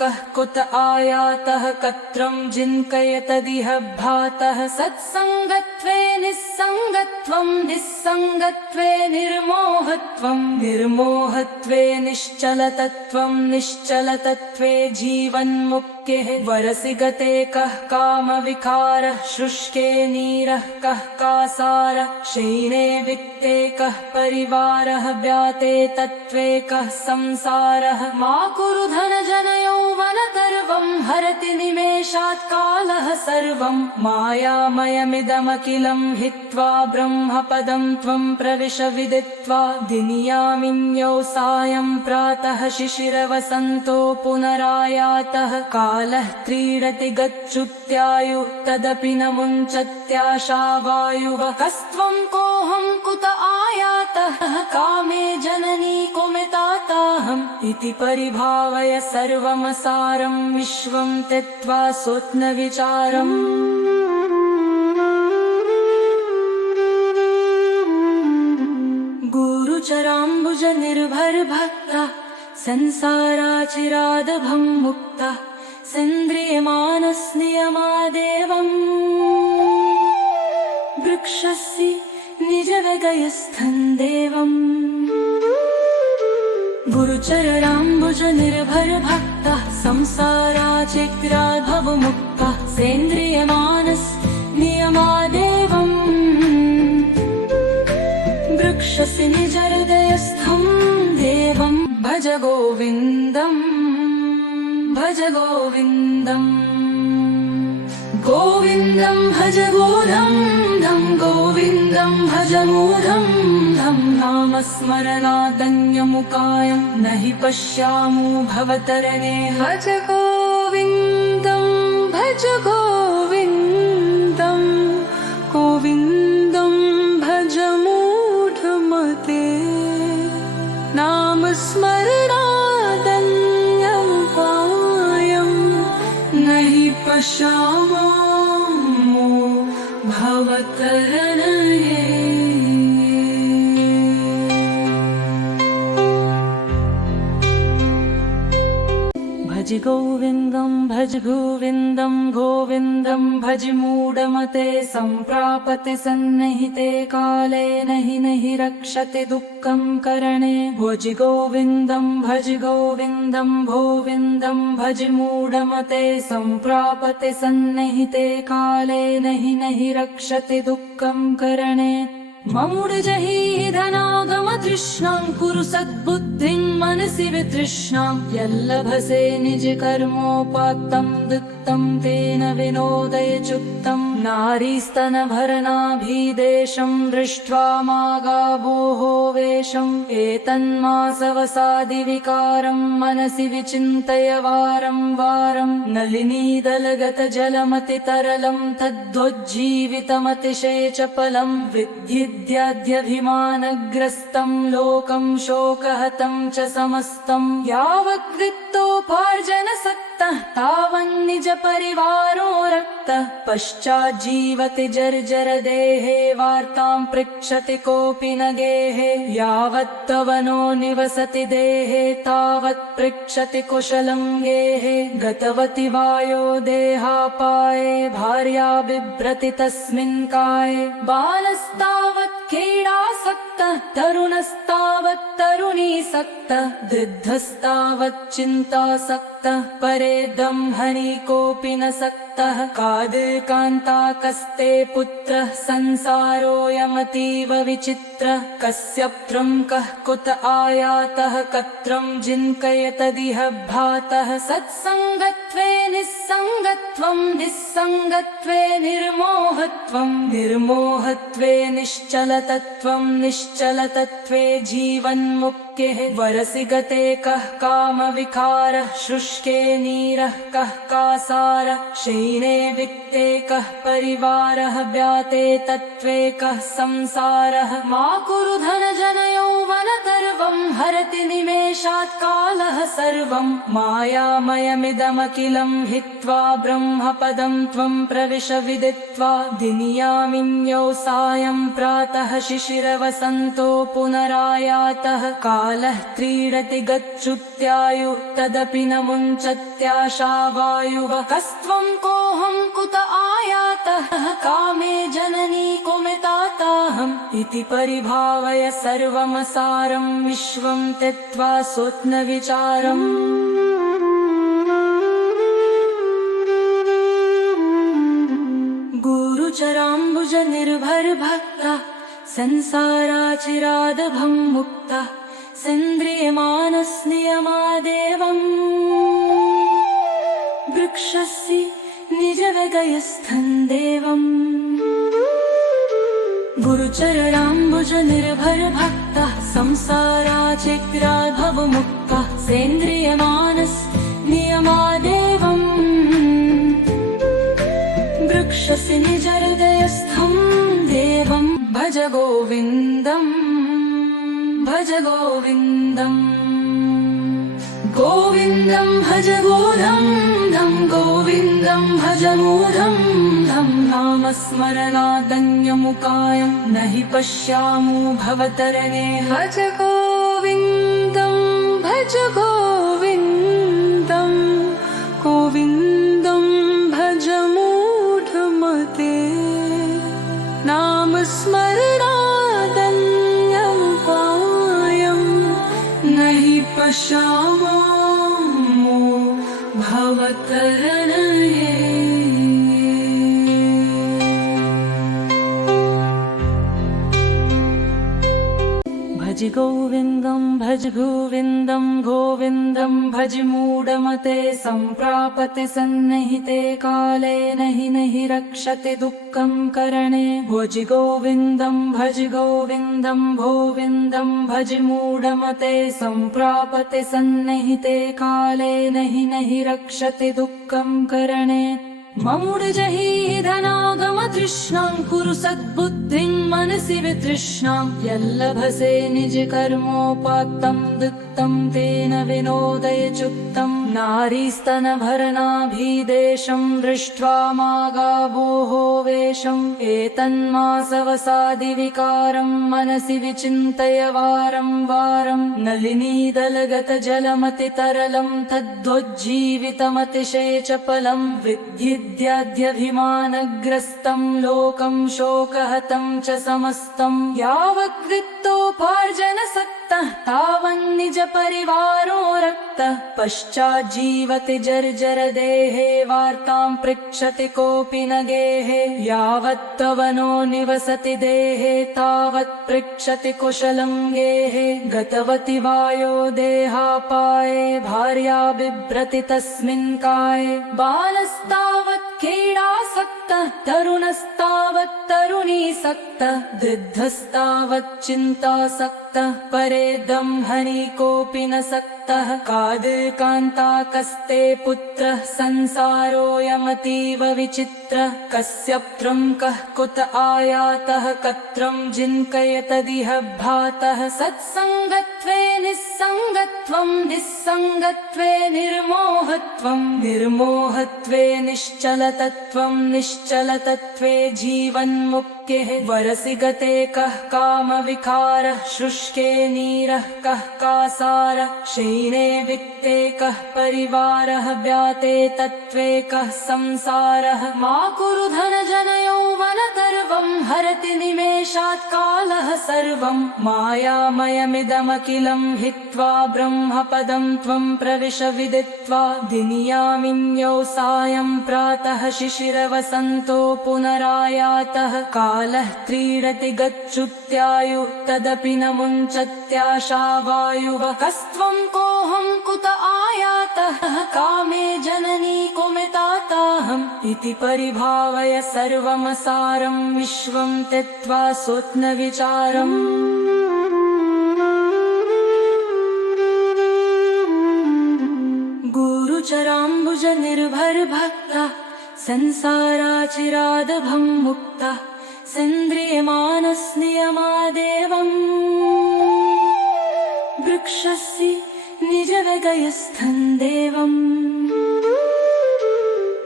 कः कुत आयातः कत्रं जिन्कयतदिह भातः सत्सङ्गत्वे निस्सङ्गत्वं निस्सङ्गत्वे निर्मोहत्वं निर्मोहत्वे निश्चलतत्वं निश्चलतत्वे जीवन्मुक्तेः वरसि गते कः कामविकारः शुष्के नीरः कः कासारः शयने वित्ते कः परिवारः व्याते तत्त्वे कः संसारः मा कुरु धनजनयौवनगर्वं हरति निमेषात् कालः सर्वं मायामयमिदमखिलं हित्वा ब्रह्मपदं त्वं प्रविश विदित्वा दिनियामिन्यौ सायं प्रातः शिशिरवसन्तो पुनरायातः कालः क्रीडति गच्छुत्यायुः तदपि न मुञ्चत्याशावायुः कस्त्वं कोऽहं कुत आयातः कामे जननी कुमिताताहम् इति परिभावय सर्वमसारं विश्वं त्यक्त्वा स्वप्नविचारम् गुरुचराम्बुज निर्भर भक्ता संसाराचिरादभं मुक्ता सेन्द्रियमानस्नियमादेवम् वृक्षस्य निजविगयस्थं देवम् गुरुचरणाम्बुज निर्भर भक्ता संसाराचिरादभवमुक्ता सेन्द्रियमानस्नियमादेवम् वृक्षस्य निजहृदयस्थं देवं भज गोविन्दम् भज गोविन्दम् गोविन्दं भज गोधं धं गोविन्दं भज मूढं धं नामस्मरणादन्यमुकायं न हि पश्यामो भवतरणे भज गोविन्दं भज गोविन्दं गोविन्दं भज मूढमते नामस्मरणादन्यमुकायं न हि पश्यामो भवतरणे भज गोविन्दं भज गोविन्दं गोविन्दं भज मूढमते सम्प्रापते सन्निहिते काले नहि नहि रक्षते दुःखं करणे भज गोविन्दं गोविन्दं भज मूढमते सम्प्रापते सन्निहिते काले नहि नहि रक्षते दुःखं करणे ममूढजहि धनागम तृष्णां कुरु सद्बुद्धिं मनसि वितृष्णां यल्लभसे निज कर्मोपात्तं दत्तं तेन विनोदय चुक्तं नारीस्तनभरनाभिदेशं दृष्ट्वा मागावोः वेषम् एतन्मासवसादिविकारं मनसि विचिन्तय वारं वारं नलिनीदलगतजलमतितरलं तद्वज्जीवितमतिशयचपलं विद्याद्यभिमानग्रस्तं लोकं शोकहतं च समस्तं यावद्वित्तोपार्जनसक्तः तावन्निज परिवारो रक्तः पश्चाज्जीवति जर्जर देहे वार्तां पृच्छति कोऽपि न गेहे यावत्तवनो निवसति देहे तावत् पृच्छति कुशलं गेहे गतवति वायो देहापाये भार्या बिभ्रति तस्मिन् काये बालस्तावत् क्रीडासक्तः तरुणस्तावत् तरुणीसक्तः वृद्धस्तावत् चिन्तासक्तः परेदं हनि कोऽपि न सक्तः कादिकान्ताकस्ते पुत्रः संसारोऽयमतीव विचित्रः कस्य कः कुत आयातः कत्रं जिन्कयतदिह भातः सत्सङ्गत्वे निस्सङ्गत्वं निस्सङ्गत्वे निर्मोहत्वं निर्मोहत्वे निश्चलतत्वं निश्चलतत्वे जीवन्मुक्तेः वरसि गते कः कामविकारः शुष्के नीरः कः कासारः शयिने वित्ते कः परिवारः व्याते तत्त्वे कः संसारः मा कुरु धनजनयौवनगर्वं हरति निमेषात् कालः सर्वं मायामयमिदमखिलं हित्वा ब्रह्मपदं त्वं प्रविश विदित्वा दिनियामिन्यौ सायं प्रातः शिशिरवसन्तो पुनरायातः कालः क्रीडति गच्छुत्यायुः तदपि न मुञ्चत्याशावायुः कस्त्वं कोऽहं कुत आयातः कामे जननी कुमिताताहम् इति परिभावय सर्वमसारं विश्वं त्यक्त्वा स्वप्नविचारम् गुरुचराम्बुज निर्भर भक्तः संसाराचिरादभं मुक्तः सेन्द्रियमानस्नियमादेवम् वृक्षस्य निजहृदयस्थं देवम् गुरुचरणाम्बुज निर्भर भक्तः संसाराचिरादभवमुक्तः सेन्द्रियमानस्नियमादेवम् वृक्षस्य निजहृदयस्थं देवं भज गोविन्दं भज गोविन्दं गोविन्दं भज गोधं धं गोविन्दं भज मूढं धं नामस्मरणादन्यमुकायं न हि पश्यामो भवतरणे भज गोविन्दं भज गोविन्दं गोविन्दं भज मूढमते नामस्मरणादन्यमुकायं न हि पश्यामो भवतरणे भज गोविन्दं गोविन्दं भज मूढमते मूढमते सम्प्रापते सन्निहिते काले नहि रक्षति दुःखं करणे भज गोविन्दं भज मूढमते सम्प्रापते सन्निहिते काले नहि रक्षति दुःखं करणे ममूढजहि धनागम तृष्णां कुरु सद्बुद्धिं मनसि वितृष्णां यल्लभसे निज कर्मोपात्तं दत्तं तेन विनोदय चुक्तं नारीस्तनभरनाभिदेशं दृष्ट्वा मागावोः वेषम् एतन्मासवसादिविकारं मनसि विचिन्तय वारं वारं नलिनीदलगतजलमतितरलं तद्वज्जीवितमतिशयचपलं विद्याद्यभिमानग्रस्तं लोकं शोकहतं च समस्तं यावद्वित्तोपार्जनसक्तः तावन्निज परिवारो रक्तः पश्चाज्जीवति जर्जर देहे वार्तां पृच्छति कोऽपि न गेहे यावत्तवनो निवसति देहे तावत् पृच्छति कुशलं गेहे गतवति वायो देहापाये भार्या बिभ्रति तस्मिन् काये बालस्तावत् क्रीडासक्तः तरुणस्तावत् तरुणीसक्तः वृद्धस्तावत् चिन्तासक्तः परेदं हनि कोऽपि न सक्तः कादिकान्ताकस्ते पुत्रः संसारोऽयमतीव विचित्रः कस्य कः कुत आयातः कत्रं जिन्कयतदिह भ्रातः सत्सङ्गत्वे निस्सङ्गत्वं निस्सङ्गत्वे निर्मोहत्वं निर्मोहत्वे निश्चलतत्वं निश्चलतत्वे जीवन्मुक्तिः वरसि गते कः कामविकारः शुष्के नीरः कः कासारः क्षीणे वित्ते कः परिवारः व्याते तत्त्वे कः संसारः मा कुरु धनजनयौवनगर्वं हरति निमेषात् कालः सर्वं मायामयमिदमखिलं हित्वा ब्रह्मपदं त्वं प्रविश विदित्वा दिनियामिन्यौ सायं प्रातः शिशिरवसन्तो पुनरायातः कालः क्रीडति गच्छुत्यायुः तदपि न मुञ्चत्याशा वायुः कस्त्वं कोऽहं कुत आयातः कामे जननी कुमिताताहम् इति परिभावय सर्वमसारं विश्वं त्यक्त्वा स्वप्नविचारम् गुरुचराम्बुज निर्भर भक्तः संसाराचिरादभं मुक्तः सेन्द्रियमानस्नियमादेवम् वृक्षस्य निजवगयस्थं देवम्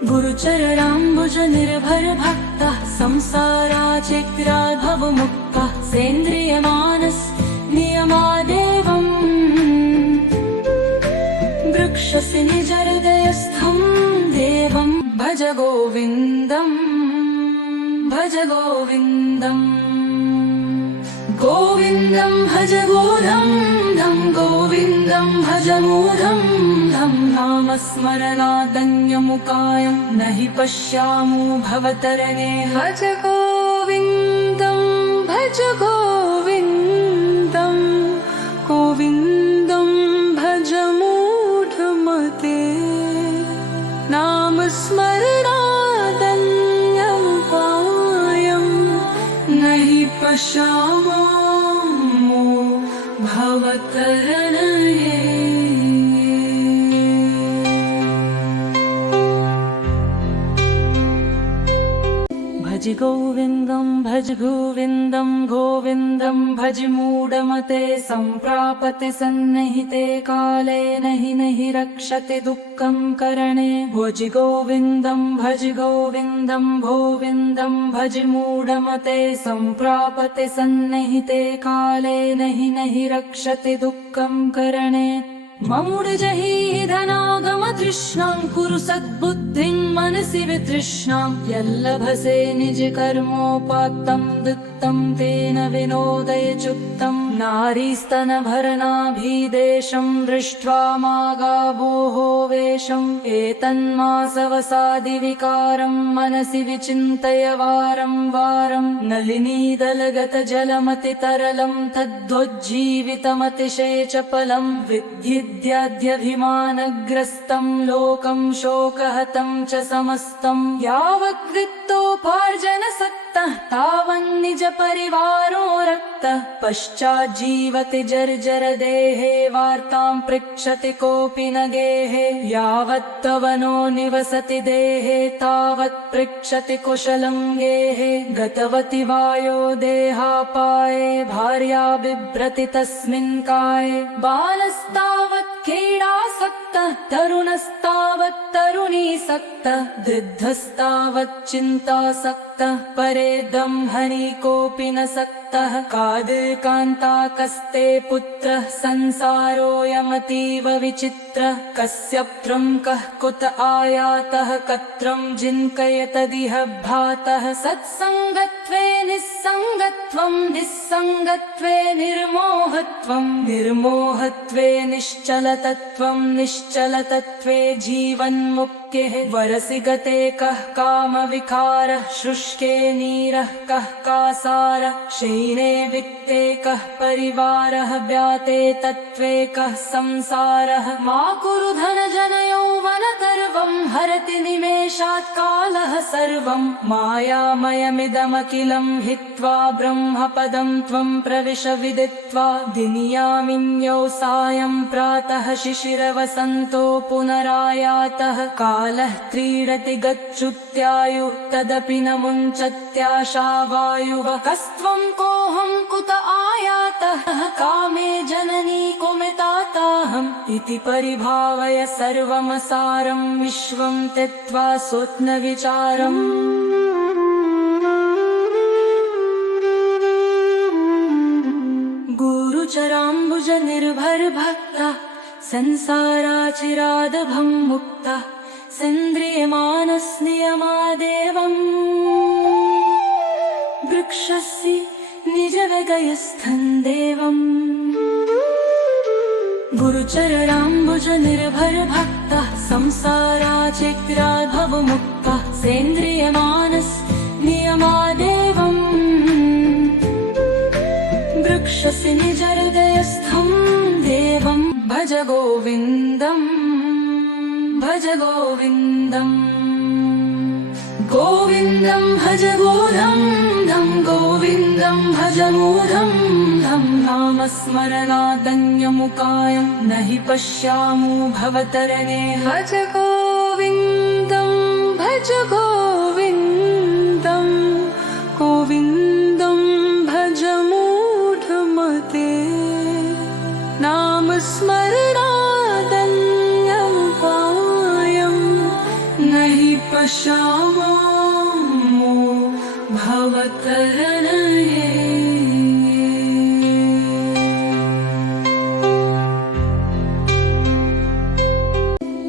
गुरुचराम्बुज निर्भर भक्तः संसाराचिरादभवमुक्तः सेन्द्रियमानस्नियमादेवम् वृक्षस्य निजहृदयस्थं देवं भज गोविन्दं भज गोविन्दम् गोविन्दं भज गोविन्दं गोविन्दं भज मूढं धं नामस्मरणादन्यमुकायं न हि पश्यामो भवतरणे भज गोविन्दं भज गोविन्दं गोविन्दं भज मूढमते नामस्मरणादन्यमुकायं न हि पश्यामो भवतरणे भज गोविन्दं गोविन्दं भज मूढमते सम्प्रापते सन्निहिते काले नहि रक्षति दुःखं करणे भज गोविन्दं भज मूढमते सम्प्रापते सन्निहिते काले नहि रक्षति दुःखं करणे ममूढजहि धनागम तृष्णां कुरु सद्बुद्धिं मनसि वितृष्णां यल्लभसे निज कर्मोपात्तं दत्तं तेन विनोदय चुक्तं नारीस्तनभरनाभिदेशं दृष्ट्वा मागावोः वेशम् एतन्मासवसादिविकारं मनसि विचिन्तय वारं वारं नलिनीदलगतजलमतितरलं तद्वज्जीवितमतिशयचपलं विद्युद्याद्यभिमानग्रस्तं लोकं शोकहतं च समस्तं यावद्वित्तोपार्जनसक्तः तावन्निज परिवारो रक्तः पश्चाज्जीवति जर्जरदेहे वार्तां पृच्छति कोऽपि न गेहे यावत्तवनो निवसति देहे तावत् पृच्छति कुशलं गेहे गतवति वायो देहापाये भार्या बिभ्रति तस्मिन् काये बालस्तावत् क्रीडासक्तः तरुणस्तावत् तरुणीसक्तः वृद्धस्तावत् चिन्तासक्तः परेदं हनि कोऽपि न सक्तः कादिकान्ताकस्ते पुत्रः संसारोऽयमतीव विचित्रः कस्य कः कुत आयातः कत्रं जिन्कयतदिह भ्रातः सत्सङ्गत्वे निस्सङ्गत्वं निस्सङ्गत्वे निर्मोहत्वं निर्मोहत्वे निश्चलतत्वं निश्चलतत्वे जीवन्मुक्तेः वरसि गते कः कामविकारः शुष्के नीरः कः कासारः शयने वित्ते कः परिवारः व्याते तत्त्वे कः संसारः मा कुरु धनजनयौवनगर्वं हरति निमेषात् कालः सर्वं मायामयमिदमखिलं हित्वा ब्रह्मपदं त्वं प्रविश विदित्वा दिनियामिन्यौ सायं प्रातः शिशिरवसन्तो पुनरायातः कालः क्रीडति गच्छुत्यायुः तदपि न मुञ्चत्याशा वायुः कस्त्वं कोऽहं कुत आयातः कामे जननी कुमिताताहम् इति परिभावय सर्वमसारं विश्वं त्यक्त्वा स्वप्नविचारम् गुरुचराम्बुज निर्भर भक्ता संसाराचिरादभं मुक्ता सेन्द्रियमानस्नियमादेवम् वृक्षस्य निजवगयस्थं देवम् गुरुचरणाम्बुज निर्भर भक्तः संसाराचिरादभवमुक्तः सेन्द्रियमानस्नियमादेवम् वृक्षस्य निजहृदयस्थं देवं भज गोविन्दम् भज गोविन्दम् गोविन्दं भज गोविन्दं गोविन्दं भज मूढं धं नामस्मरणादन्यमुकायं न हि पश्यामो भवतरणे भज गोविन्दं भज गोविन्दं गोविन्दं भज मूढमते नामस्मरणादन्यमुकायं न हि पश्यामो भवतरणे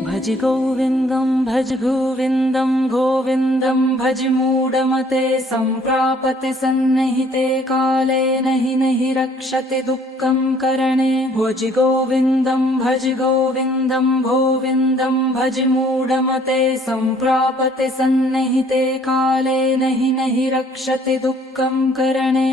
भज गोविन्दं भज गोविन्दं गोविन्दं भज मूढमते सम्प्रापते सन्निहिते काले नहि रक्षति दुःखं करणे भज गोविन्दं गोविन्दं भज मूढमते सम्प्रापते सन्निहिते काले नहि रक्षति दुःखं करणे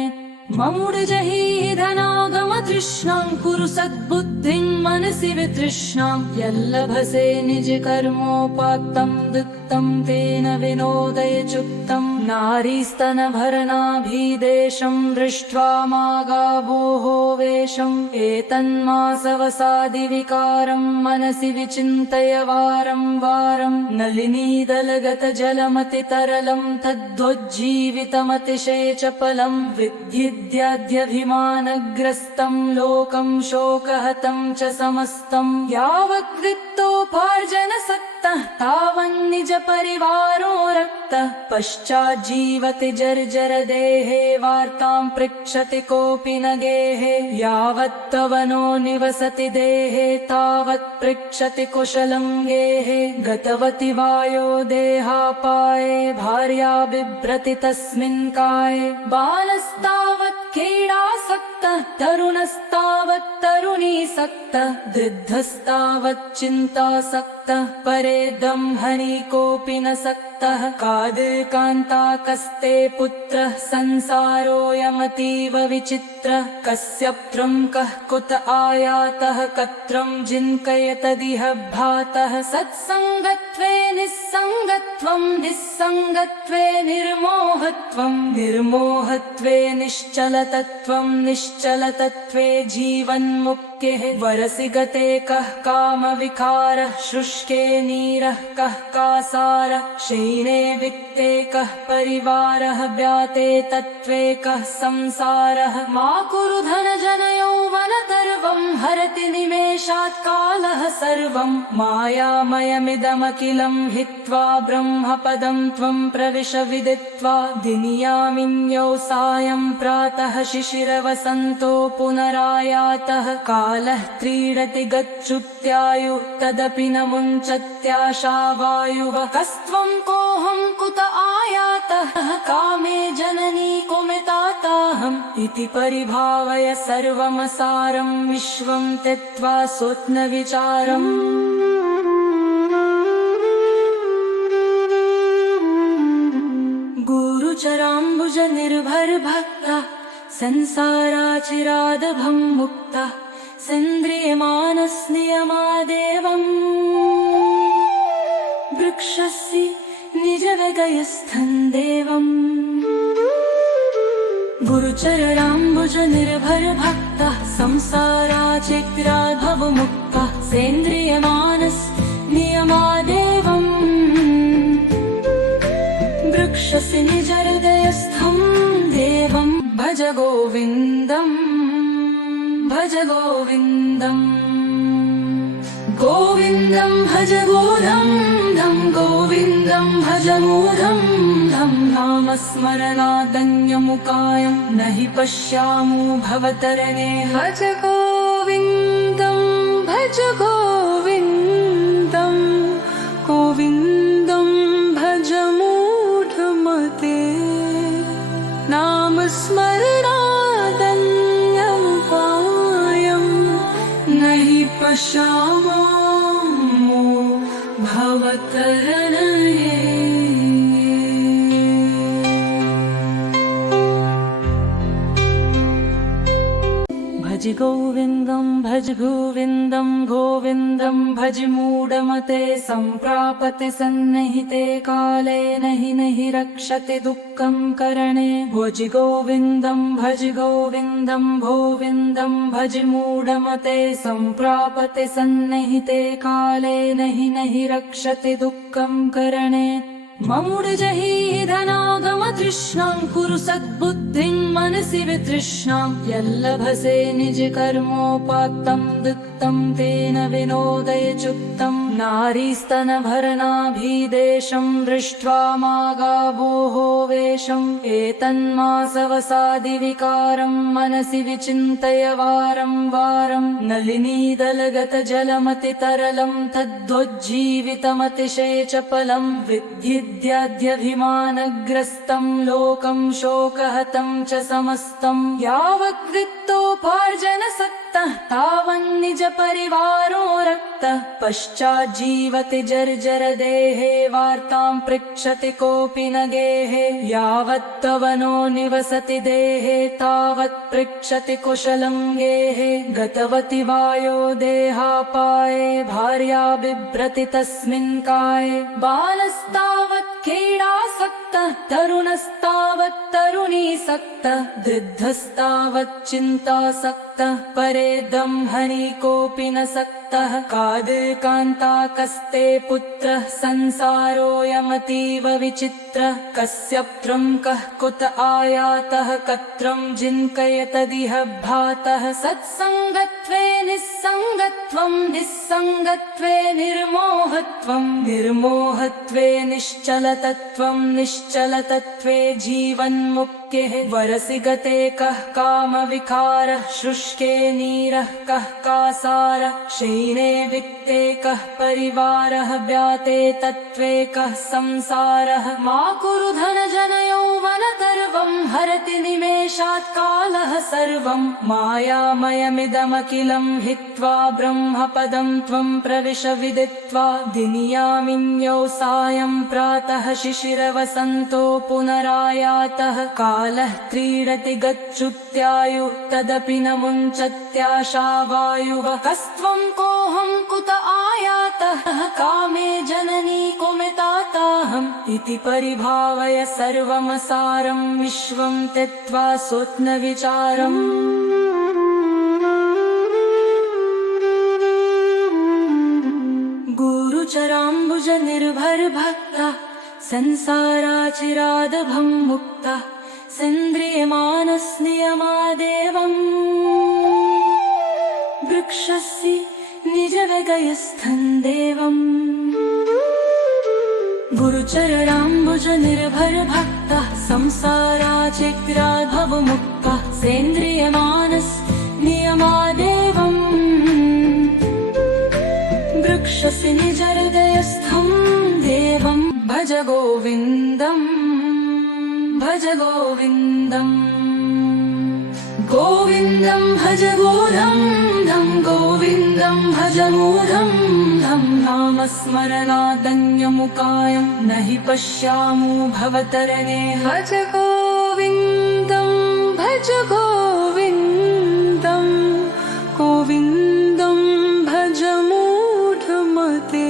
ममूढजहि धनागमतृष्णां कुरु सद्बुद्धिं मनसि वितृष्णां यल्लभसे निजकर्मोपात्तं दत्तं तेन विनोदय चुक्तं नारीस्तनभरनाभिदेशं दृष्ट्वा मागावोः वेशम् एतन्मासवसादिविकारं मनसि विचिन्तय वारं वारं नलिनीदलगतजलमतितरलं तद्वज्जीवितमतिशयचपलं विद्युद्याद्यभिमानग्रस्तं लोकं शोकहतं च समस्तं यावद्वित्तोपार्जनसक्तः तावन्निज परिवारो रक्तः पश्चाज्जीवति जर्जरदेहे वार्तां पृच्छति कोऽपि न गेहे यावत्तवनो निवसति देहे तावत् पृच्छति कुशलं गेहे गतवति वायो देहापाये भार्या बिभ्रति तस्मिन् काये बालस्तावत् क्रीडासक्तः सक्तः तरुणस्तावत् तरुणीसक्तः वृद्धस्तावत् चिन्तासक्तः परेदं हनि कोऽपि न सक्तः कादिकान्ताकस्ते पुत्रः संसारोऽयमतीव विचित्रः कस्यप्त्रं कः कुत आयातः कत्रं जिन्कयतदिह भातः सत्सङ्गत्वे निस्सङ्गत्वं निस्सङ्गत्वे निर्मोहत्वं निर्मोहत्वे निश्चलतत्वं निश्चलतत्वे जीवन्मुक्तेः वरसि गते कः कामविकारः शुष्के नीरः कः कासारः शयिने वित्ते कः परिवारः व्याते तत्त्वे कः संसारः मा कुरु धनजनयौवनगर्वं हरति निमेषात् कालः सर्वं मायामयमिदमखिलं हित्वा ब्रह्मपदं त्वं प्रविश विदित्वा दिनियामिन्यौ सायं प्रातः शिशिरवसन्तो पुनरायातः कालः क्रीडति गच्छुत्यायुः तदपि न मुञ्चत्याशा वायुः कस्त्वं कोऽहं कुत आयातः कामे जननी कुमिताताहम् इति परिभावय सर्वमसारं विश्वं त्यक्त्वा स्वप्नविचारम् गुरुचराम्बुज निर्भर भक्ता संसाराचिरादभं मुक्ता सेन्द्रियमानस्नियमादेवम् वृक्षस्य निजहृदयस्थं देवम् गुरुचराम्बुज निर्भर भक्ता संसाराचिरादभवमुक्ता सेन्द्रियमानस्नियमादेवम् वृक्षस्य निजहृदयस्थं देवं भज गोविन्दम् भज गोविन्दम् गोविन्दं भज गोविन्दं गोविन्दं भज मूढं धं नामस्मरणादन्यमुकायं न हि पश्यामो भवतरणे भज गोविन्दं भज गोविन्दं गोविन्दं भज मूढमते नामस्मरणादन्यमुकायं न हि पश्यामो भवतरणे भज गोविन्दं भज गोविन्दं गोविन्दं भज मूढमते सम्प्रापते सन्निहिते काले नहि रक्षते दुःखं करणे भज गोविन्दं गोविन्दं भज मूढमते सम्प्रापते सन्निहिते काले नहि रक्षते दुःखं करणे ममुढजहि धनागमतृष्णां कुरु सद्बुद्धिं मनसि वितृष्णां यल्लभसे निजकर्मोपात्तं दत्तं तेन विनोदय चुक्तं नारीस्तनभरणाभिदेशं दृष्ट्वा मागावोः वेषम् एतन्मासवसादिविकारं मनसि विचिन्तय वारं वारं नलिनीदलगतजलमतितरलं तद्वज्जीवितमतिशयचपलं विद्युद्याद्यभिमानग्रस्तं लोकं शोकहतं च समस्तं यावद्वित्तोपार्जनसक्तः तावन्निज परिवारो रक्तः पश्चाज्जीवति जर्जर देहे वार्तां पृच्छति कोऽपि न गेहे यावत्तवनो निवसति देहे तावत् पृच्छति कुशलं गेहे गतवति वायो देहापाये भार्या बिभ्रति तस्मिन् काये बालस्तावत् क्रीडासक्तः तरुणस्तावत् तरुणीसक्तः वृद्धस्तावत् चिन्तासक्तः परेदं हनि कोऽपि न सक्तः कादिकान्ताकस्ते पुत्रः संसारोऽयमतीव विचित्रः कस्यप्त्रं कः कुत आयातः कत्रं जिन्कयतदिह भातः सत्सङ्गत्वे निस्सङ्गत्वं निस्सङ्गत्वे निर्मोहत्वं निर्मोहत्वे निश्चलतत्वं निश्चलतत्वे जीवन्मुक्तेः मुक्तेः वरसि गते कः कामविकारः शुष्के नीरः कः कासारः शयिने वित्ते कः परिवारः व्याते तत्त्वे कः संसारः मा कुरु धनजनयौवनगर्वं हरति निमेषात् कालः सर्वं मायामयमिदमखिलं हित्वा ब्रह्मपदं त्वं प्रविश विदित्वा दिनियामिन्यौ सायं प्रातः शिशिरवसन्तो पुनरायातः कालः क्रीडति गच्छुत्यायुः तदपि न मुञ्चत्याशावायुः कस्त्वं कोऽहं कुत आयातः कामे जननी कुमिताताहम् इति परिभावय सर्वमसारं विश्वं त्यक्त्वा स्वप्नविचारम् गुरुचराम्बुज निर्भर भक्ता संसाराचिरादभं मुक्ता सेन्द्रियमानस्नियमादेवम् वृक्षस्य निजवगयस्थं देवम् गुरुचरणाम्बुज निर्भर भक्ता संसाराचिरादभवमुक्ता सेन्द्रियमानस्नियमादेवम् वृक्षस्य निजहृदयस्थं देवं भज गोविन्दम् भज गोविन्दम् गोविन्दं भज गोविन्दं गोविन्दं भज मूढं नामस्मरणादन्यमुकायं न हि पश्यामो भवतरणे भज गोविन्दं भज गोविन्दं गोविन्दं भज मूढमते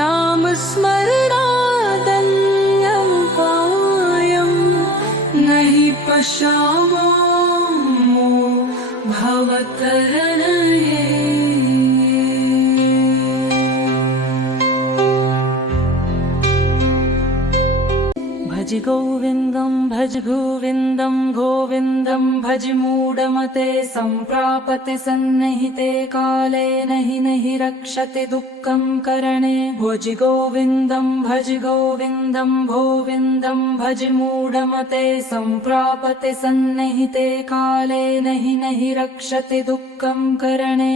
नामस्मरणादन्यमुकायं न हि पश्यामो भवतरणे भज गोविन्दं भज गोविन्दं गोविन्दं भज मूढमते सम्प्रापते सन्निहिते काले नहि रक्षते दुःखं करणे भज गोविन्दं गोविन्दं भज मूढमते सम्प्रापते सन्निहिते काले नहि रक्षते दुःखं करणे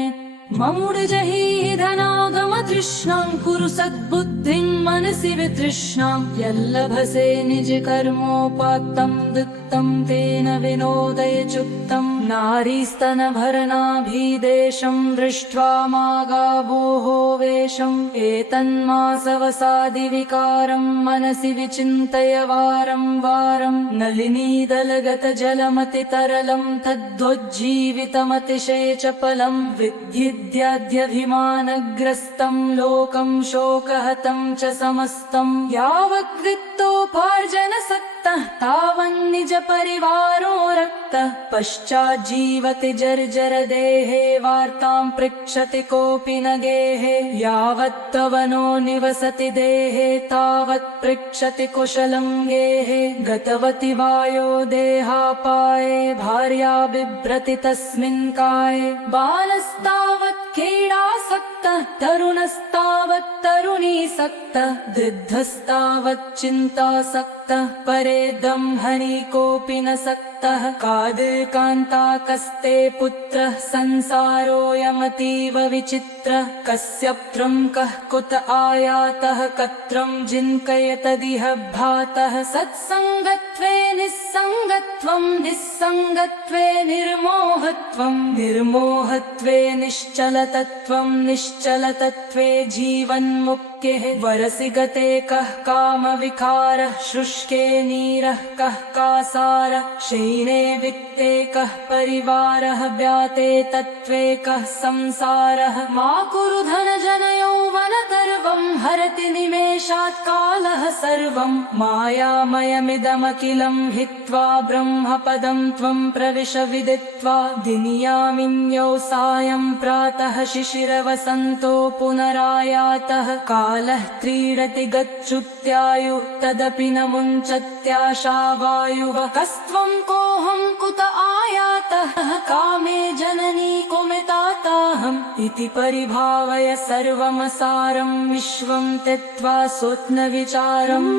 ममूढजहि धनागमतृष्णां कुरु सद्बुद्धिं मनसि वितृष्णां यल्लभसे निजकर्मोपात्तं दत्तं तेन विनोदय चुक्तं नारीस्तनभरनाभिदेशं दृष्ट्वा मागावोः वेषम् एतन्मासवसादिविकारं मनसि विचिन्तय वारं वारं नलिनीदलगतजलमतितरलं तद्वज्जीवितमतिशयचपलं विद्युद्याद्यभिमानग्रस्तं लोकं शोकहतं च समस्तं यावद्वित्तोपार्जनसक्तः तावन्निज परिवारो रक्तः पश्चाज्जीवति जर्जर देहे वार्तां पृच्छति कोऽपि न गेहे यावत्तवनो निवसति देहे तावत् पृच्छति कुशलं गेहे गतवति वायो देहापाये भार्या बिभ्रति तस्मिन् काये बालस्तावत् क्रीडासक्तः तरुणस्तावत् तरुणीसक्तः वृद्धस्तावत् चिन्तासक्तः परे दम्भनि कोऽपि न सक्तः कादिकान्ताकस्ते पुत्रः संसारोऽयमतीव विचित्रः कस्यप्त्रं कः कुत आयातः कत्रं जिन्कयतदिह भ्रातः सत्सङ्गत्वे निस्सङ्गत्वं निस्सङ्गत्वे निर्मोहत्वं निर्मोहत्वे निश्चलतत्वं निश्चलतत्वे जीवन्मुक्तेः वरसि गते कः कामविकारः शुष्के नीरः कः कासारः शयिने वित्ते कः परिवारः व्याते तत्त्वे कः संसारः मा कुरु धनजनयौवनगर्वं हरति निमेषात् कालः सर्वं मायामयमिदमखिलं हित्वा ब्रह्मपदं त्वं प्रविश विदित्वा दिनियामिन्यौ सायं प्रातः शिशिरवसन्तो पुनरायातः कालः क्रीडति गच्छुत्यायुः तदपि न मुञ्चत्याशावायुः कस्त्वं कोऽहं कुत आयातः कामे जननी कुमिताताहम् इति परिभावय सर्वमसारं विश्वं त्यक्त्वा स्वप्नविचारम्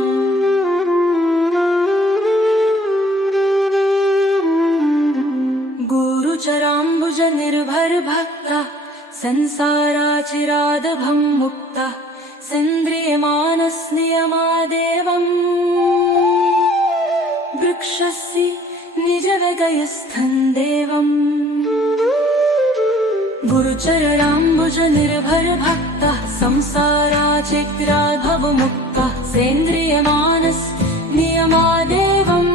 कुचराम्बुजनिर्भरभक्तः संसाराचिरादभं मुक्तः सेन्द्रियमानस्नियमादेवम् वृक्षस्य निजहृदयस्थं देवम् गुरुचरणाम्बुजनिर्भरभक्तः संसाराचिरादभवमुक्तः सेन्द्रियमानस्नियमादेवम्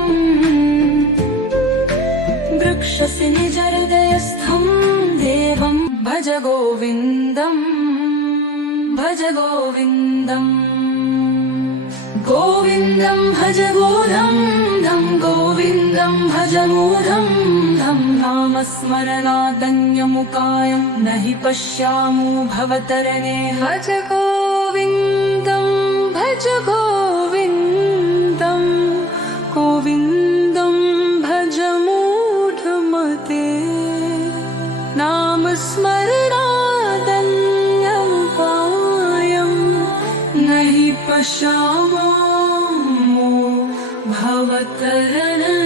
वृक्षस्य निजहृदयस्थं देवं भज गोविन्दम् भज गोविन्दम् गोविन्दं भज गोविन्दं गोविन्दं भज मूढं धं नामस्मरणादन्यमुकायं न हि पश्यामो भवतरणे भज गोविन्दं भज गोविन्दं गोविन्दं भज मूढमते नामस्मरणादन्यमुकायं न हि पश्यामो भवतरणे।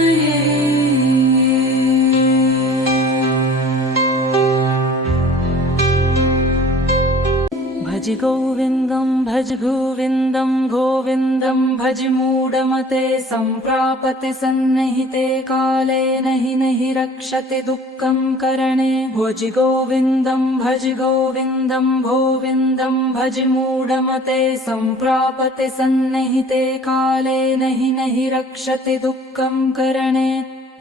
भज गोविन्दं भज गोविन्दं गोविन्दं भज मूढमते सम्प्रापते सन्निहिते काले नहि रक्षते दुःखं करणे भज गोविन्दं गोविन्दं भज मूढमते सम्प्रापते सन्निहिते काले नहि रक्षते दुःखं करणे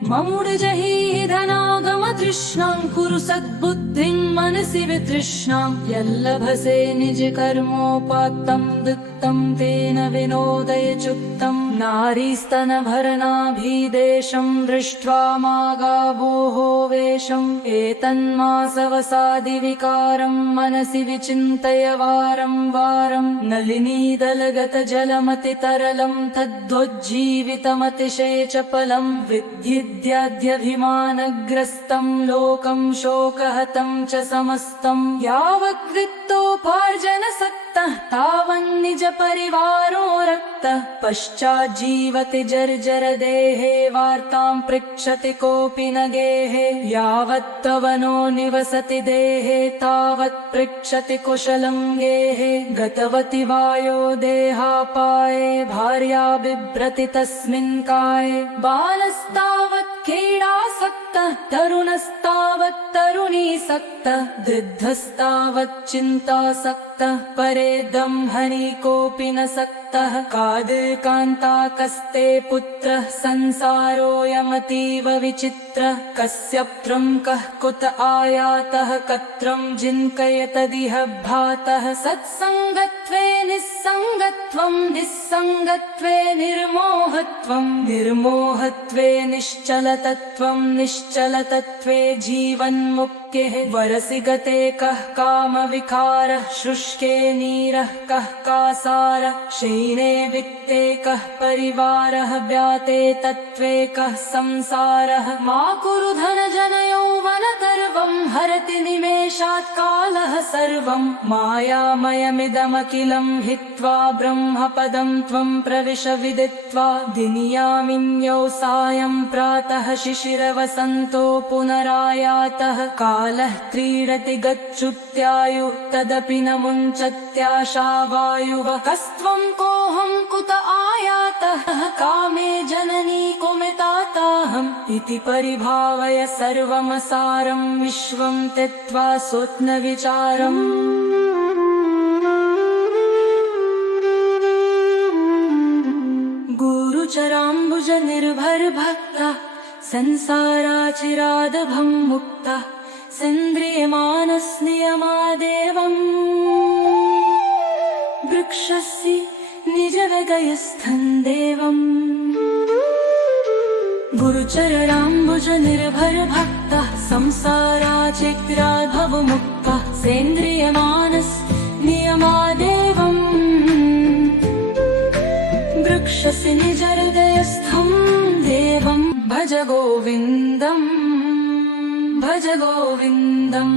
ममूढजहि धनागमतृष्णां कुरु सद्बुद्धिं मनसि वितृष्णां यल्लभसे निजकर्मोपात्तं दत्तं तेन विनोदय चुक्तं नारीस्तनभरनाभिदेशं दृष्ट्वा मागावोः वेषम् एतन्मासवसादिविकारं मनसि विचिन्तय वारं वारं नलिनीदलगतजलमतितरलं तद्वज्जीवितमतिशयचपलं विद्युद्याद्यभिमानग्रस्तं लोकं शोकहतं च समस्तं यावद्वित्तोपार्जनसक्तः तावन्निजपरिवारो रक्तः पश्चाज्जीवति जर्जर देहे वार्तां पृच्छति कोऽपि न गेहे यावत्तवनो निवसति देहे तावत् पृच्छति कुशलं गेहे गतवति वायो देहापाये भार्या बिभ्रति तस्मिन् काये बालस्तावत् क्रीडासक्तः तरुणस्तावत् तरुणीसक्तः वृद्धस्तावत् चिन्तासक्तः परे दंहनि कोऽपि न सक्तः कादिकान्ताकस्ते पुत्रः संसारोऽयमतीव विचित्रः कस्यप्त्रं कः कुत आयातः कत्रं जिन्कयतदिह भातः सत्सङ्गत्वे निस्सङ्गत्वं निस्सङ्गत्वे निर्मोहत्वं निर्मोहत्वे निश्चलतत्वं निश्चलतत्वे जीवन्मुक्तेः वरसि गते कः कामविकारः शुष्के नीरः कः कासारः शयिने वित्ते कः परिवारः व्याते तत्त्वे कः संसारः मा कुरु धनजनयौवनगर्वं हरति निमेषात् कालः सर्वं मायामयमिदमखिलं हित्वा ब्रह्मपदं त्वं प्रविश विदित्वा दिनियामिन्यौ सायं प्रातः शिशिरवसन्तो पुनरायातः कालः क्रीडति गच्छुत्यायुः तदपि न मुञ्चत्याशा वायुः कस्त्वं कोऽहं कुत आयातः कामे जननी कुमिताताहम् इति परिभावय सर्वमसारं विश्वं त्यक्त्वा स्वप्नविचारम् गुरुचराम्बुजनिर्भरभक्तः संसाराचिरादभं मुक्तः सेन्द्रियमानस्नियमादेवम् वृक्षस्य निजहृदयस्थं देवम् गुरुचरणाम्बुजनिर्भरभक्तः संसाराचिरादभवमुक्तः सेन्द्रियमानस्नियमादेवम् वृक्षस्य निजहृदयस्थं देवं भज गोविन्दम् भज गोविन्दम्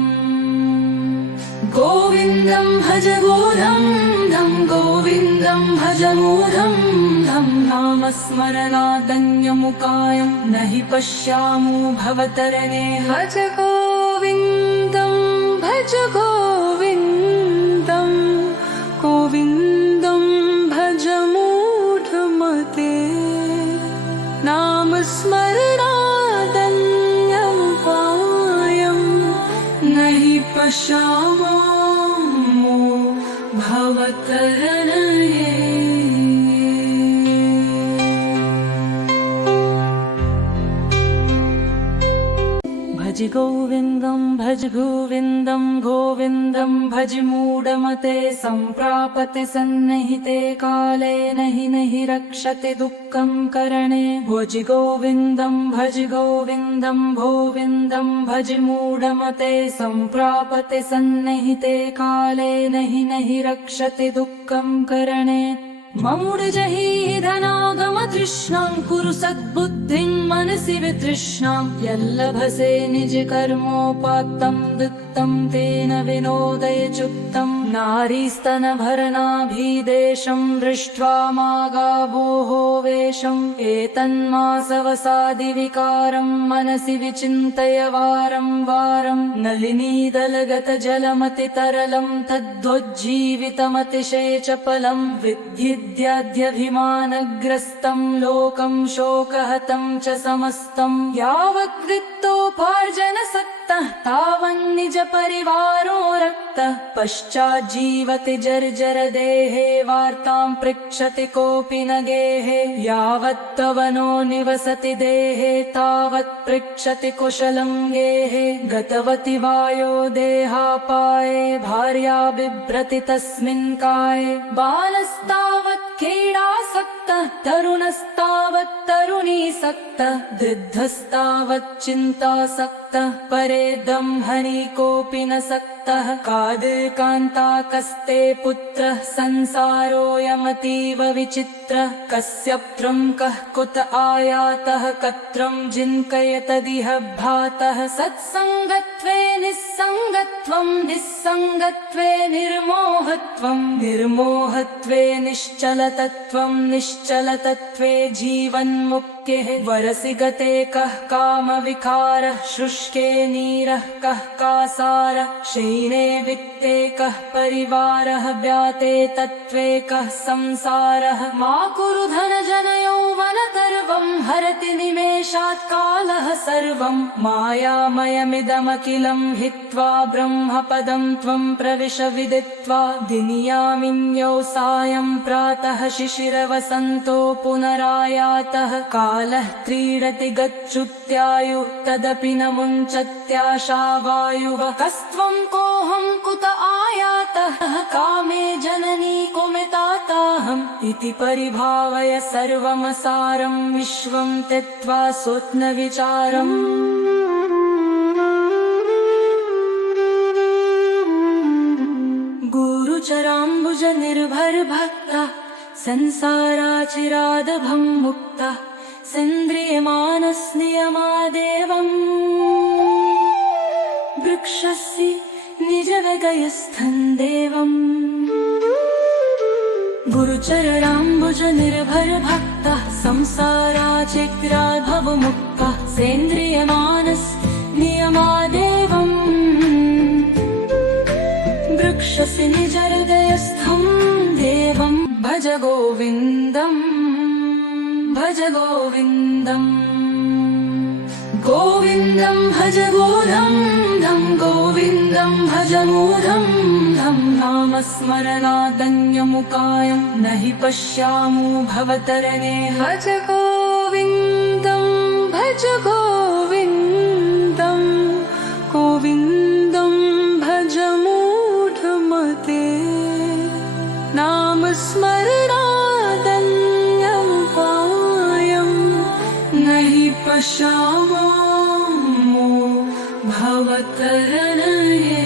गोविन्दं भज गोविन्दं गोविन्दं भज मूढं धं नामस्मरणादन्यमुकायं न हि पश्यामो भवतरणे भज गोविन्दम्। भज गोविन्दं गोविन्दं भज मूढमते नामस्मरणादन्यमुपायं नहि पश्यामो भवतरणये भज गोविन्दं भज गोविन्दं गोविन्दं भज मूढमते सम्प्रापते सन्निहिते काले नहि रक्षते दुःखं करणे भज गोविन्दं गोविन्दं भज मूढमते सम्प्रापते सन्निहिते काले नहि रक्षते दुःखं करणे ममूढजहि धनागम तृष्णां कुरु सद्बुद्धिं मनसि वितृष्णां यल्लभसे निज कर्मोपात्तं दत्तं तेन विनोदय चुक्तं नारीस्तनभरनाभिदेशं दृष्ट्वा मागावोः वेषम् एतन्मासवसादिविकारं मनसि विचिन्तय वारं वारं नलिनीदलगतजलमतितरलं तद्वज्जीवितमतिशयचपलं विद्युद्याद्यभिमानग्रस्तं लोकं शोकहतं च समस्तं यावद्वित्तोपार्जनसक्तः तावन्निज परिवारो रक्तः पश्चाज्जीवति जर्जर देहे वार्तां पृच्छति कोऽपि न गेहे यावत्तवनो निवसति देहे तावत् पृच्छति कुशलं गेहे गतवति वायो देहापाये भार्या बिभ्रति तस्मिन् काये बालस्तावत् क्रीडासक्तः तरुणस्तावत् तरुणीसक्तः वृद्धस्तावत् चिन्तासक्तः परे दम्भनि कोऽपि न सक्तः कादिकान्ताकस्ते पुत्रः संसारोऽयमतीव विचित्रः कस्यप्त्रं कः कुत आयातः कत्रं जिन्कयतदिह भ्रातः सत्सङ्गत्वे निस्सङ्गत्वं निस्सङ्गत्वे निर्मोहत्वं निर्मोहत्वे निश्चलतत्वं निश्चलतत्वे जीवन्मुक्तिः वरसि गते कः कामविकारः शुष्के नीरः कः कासारः शयिने वित्ते कः परिवारः व्याते तत्त्वे कः संसारः मा कुरु धनजनयौवनगर्वं हरति निमेषात् कालः सर्वं मायामयमिदमखिलं हित्वा ब्रह्मपदं त्वं प्रविश विदित्वा दिनियामिन्यौ सायं प्रातः शिशिरवसन्तो पुनरायातः कालः क्रीडति गच्छुत्यायुः तदपि न मुञ्चत्याशा वायुः कस्त्वं कोऽहं कुत आयातः कामे जननी कुमिताताहम् इति परिभावय सर्वमसारं विश्वं त्यक्त्वा स्वप्नविचारम् गुरुचराम्बुज निर्भर भक्तः संसाराचिरादभं मुक्तः सेन्द्रियमानस्नियमादेवम् वृक्षस्य निजहृदयस्थं देवम् गुरुचरणाम्बुज निर्भर भक्तः संसाराचिरादभवमुक्तः सेन्द्रियमानस्नियमादेवम् वृक्षस्य निजहृदयस्थं देवं भज गोविन्दं भज गोविन्दं गोविन्दं भज गोविन्दं गोविन्दं भज मूढं नामस्मरणादन्यमुकायं नहि पश्यामो भवतरणे भज गोविन्दं भज गोविन्दं गोविन्दं भज मूढमते नामस्मरणादन्यमुपायं नहि पश्यामो भवतरणये।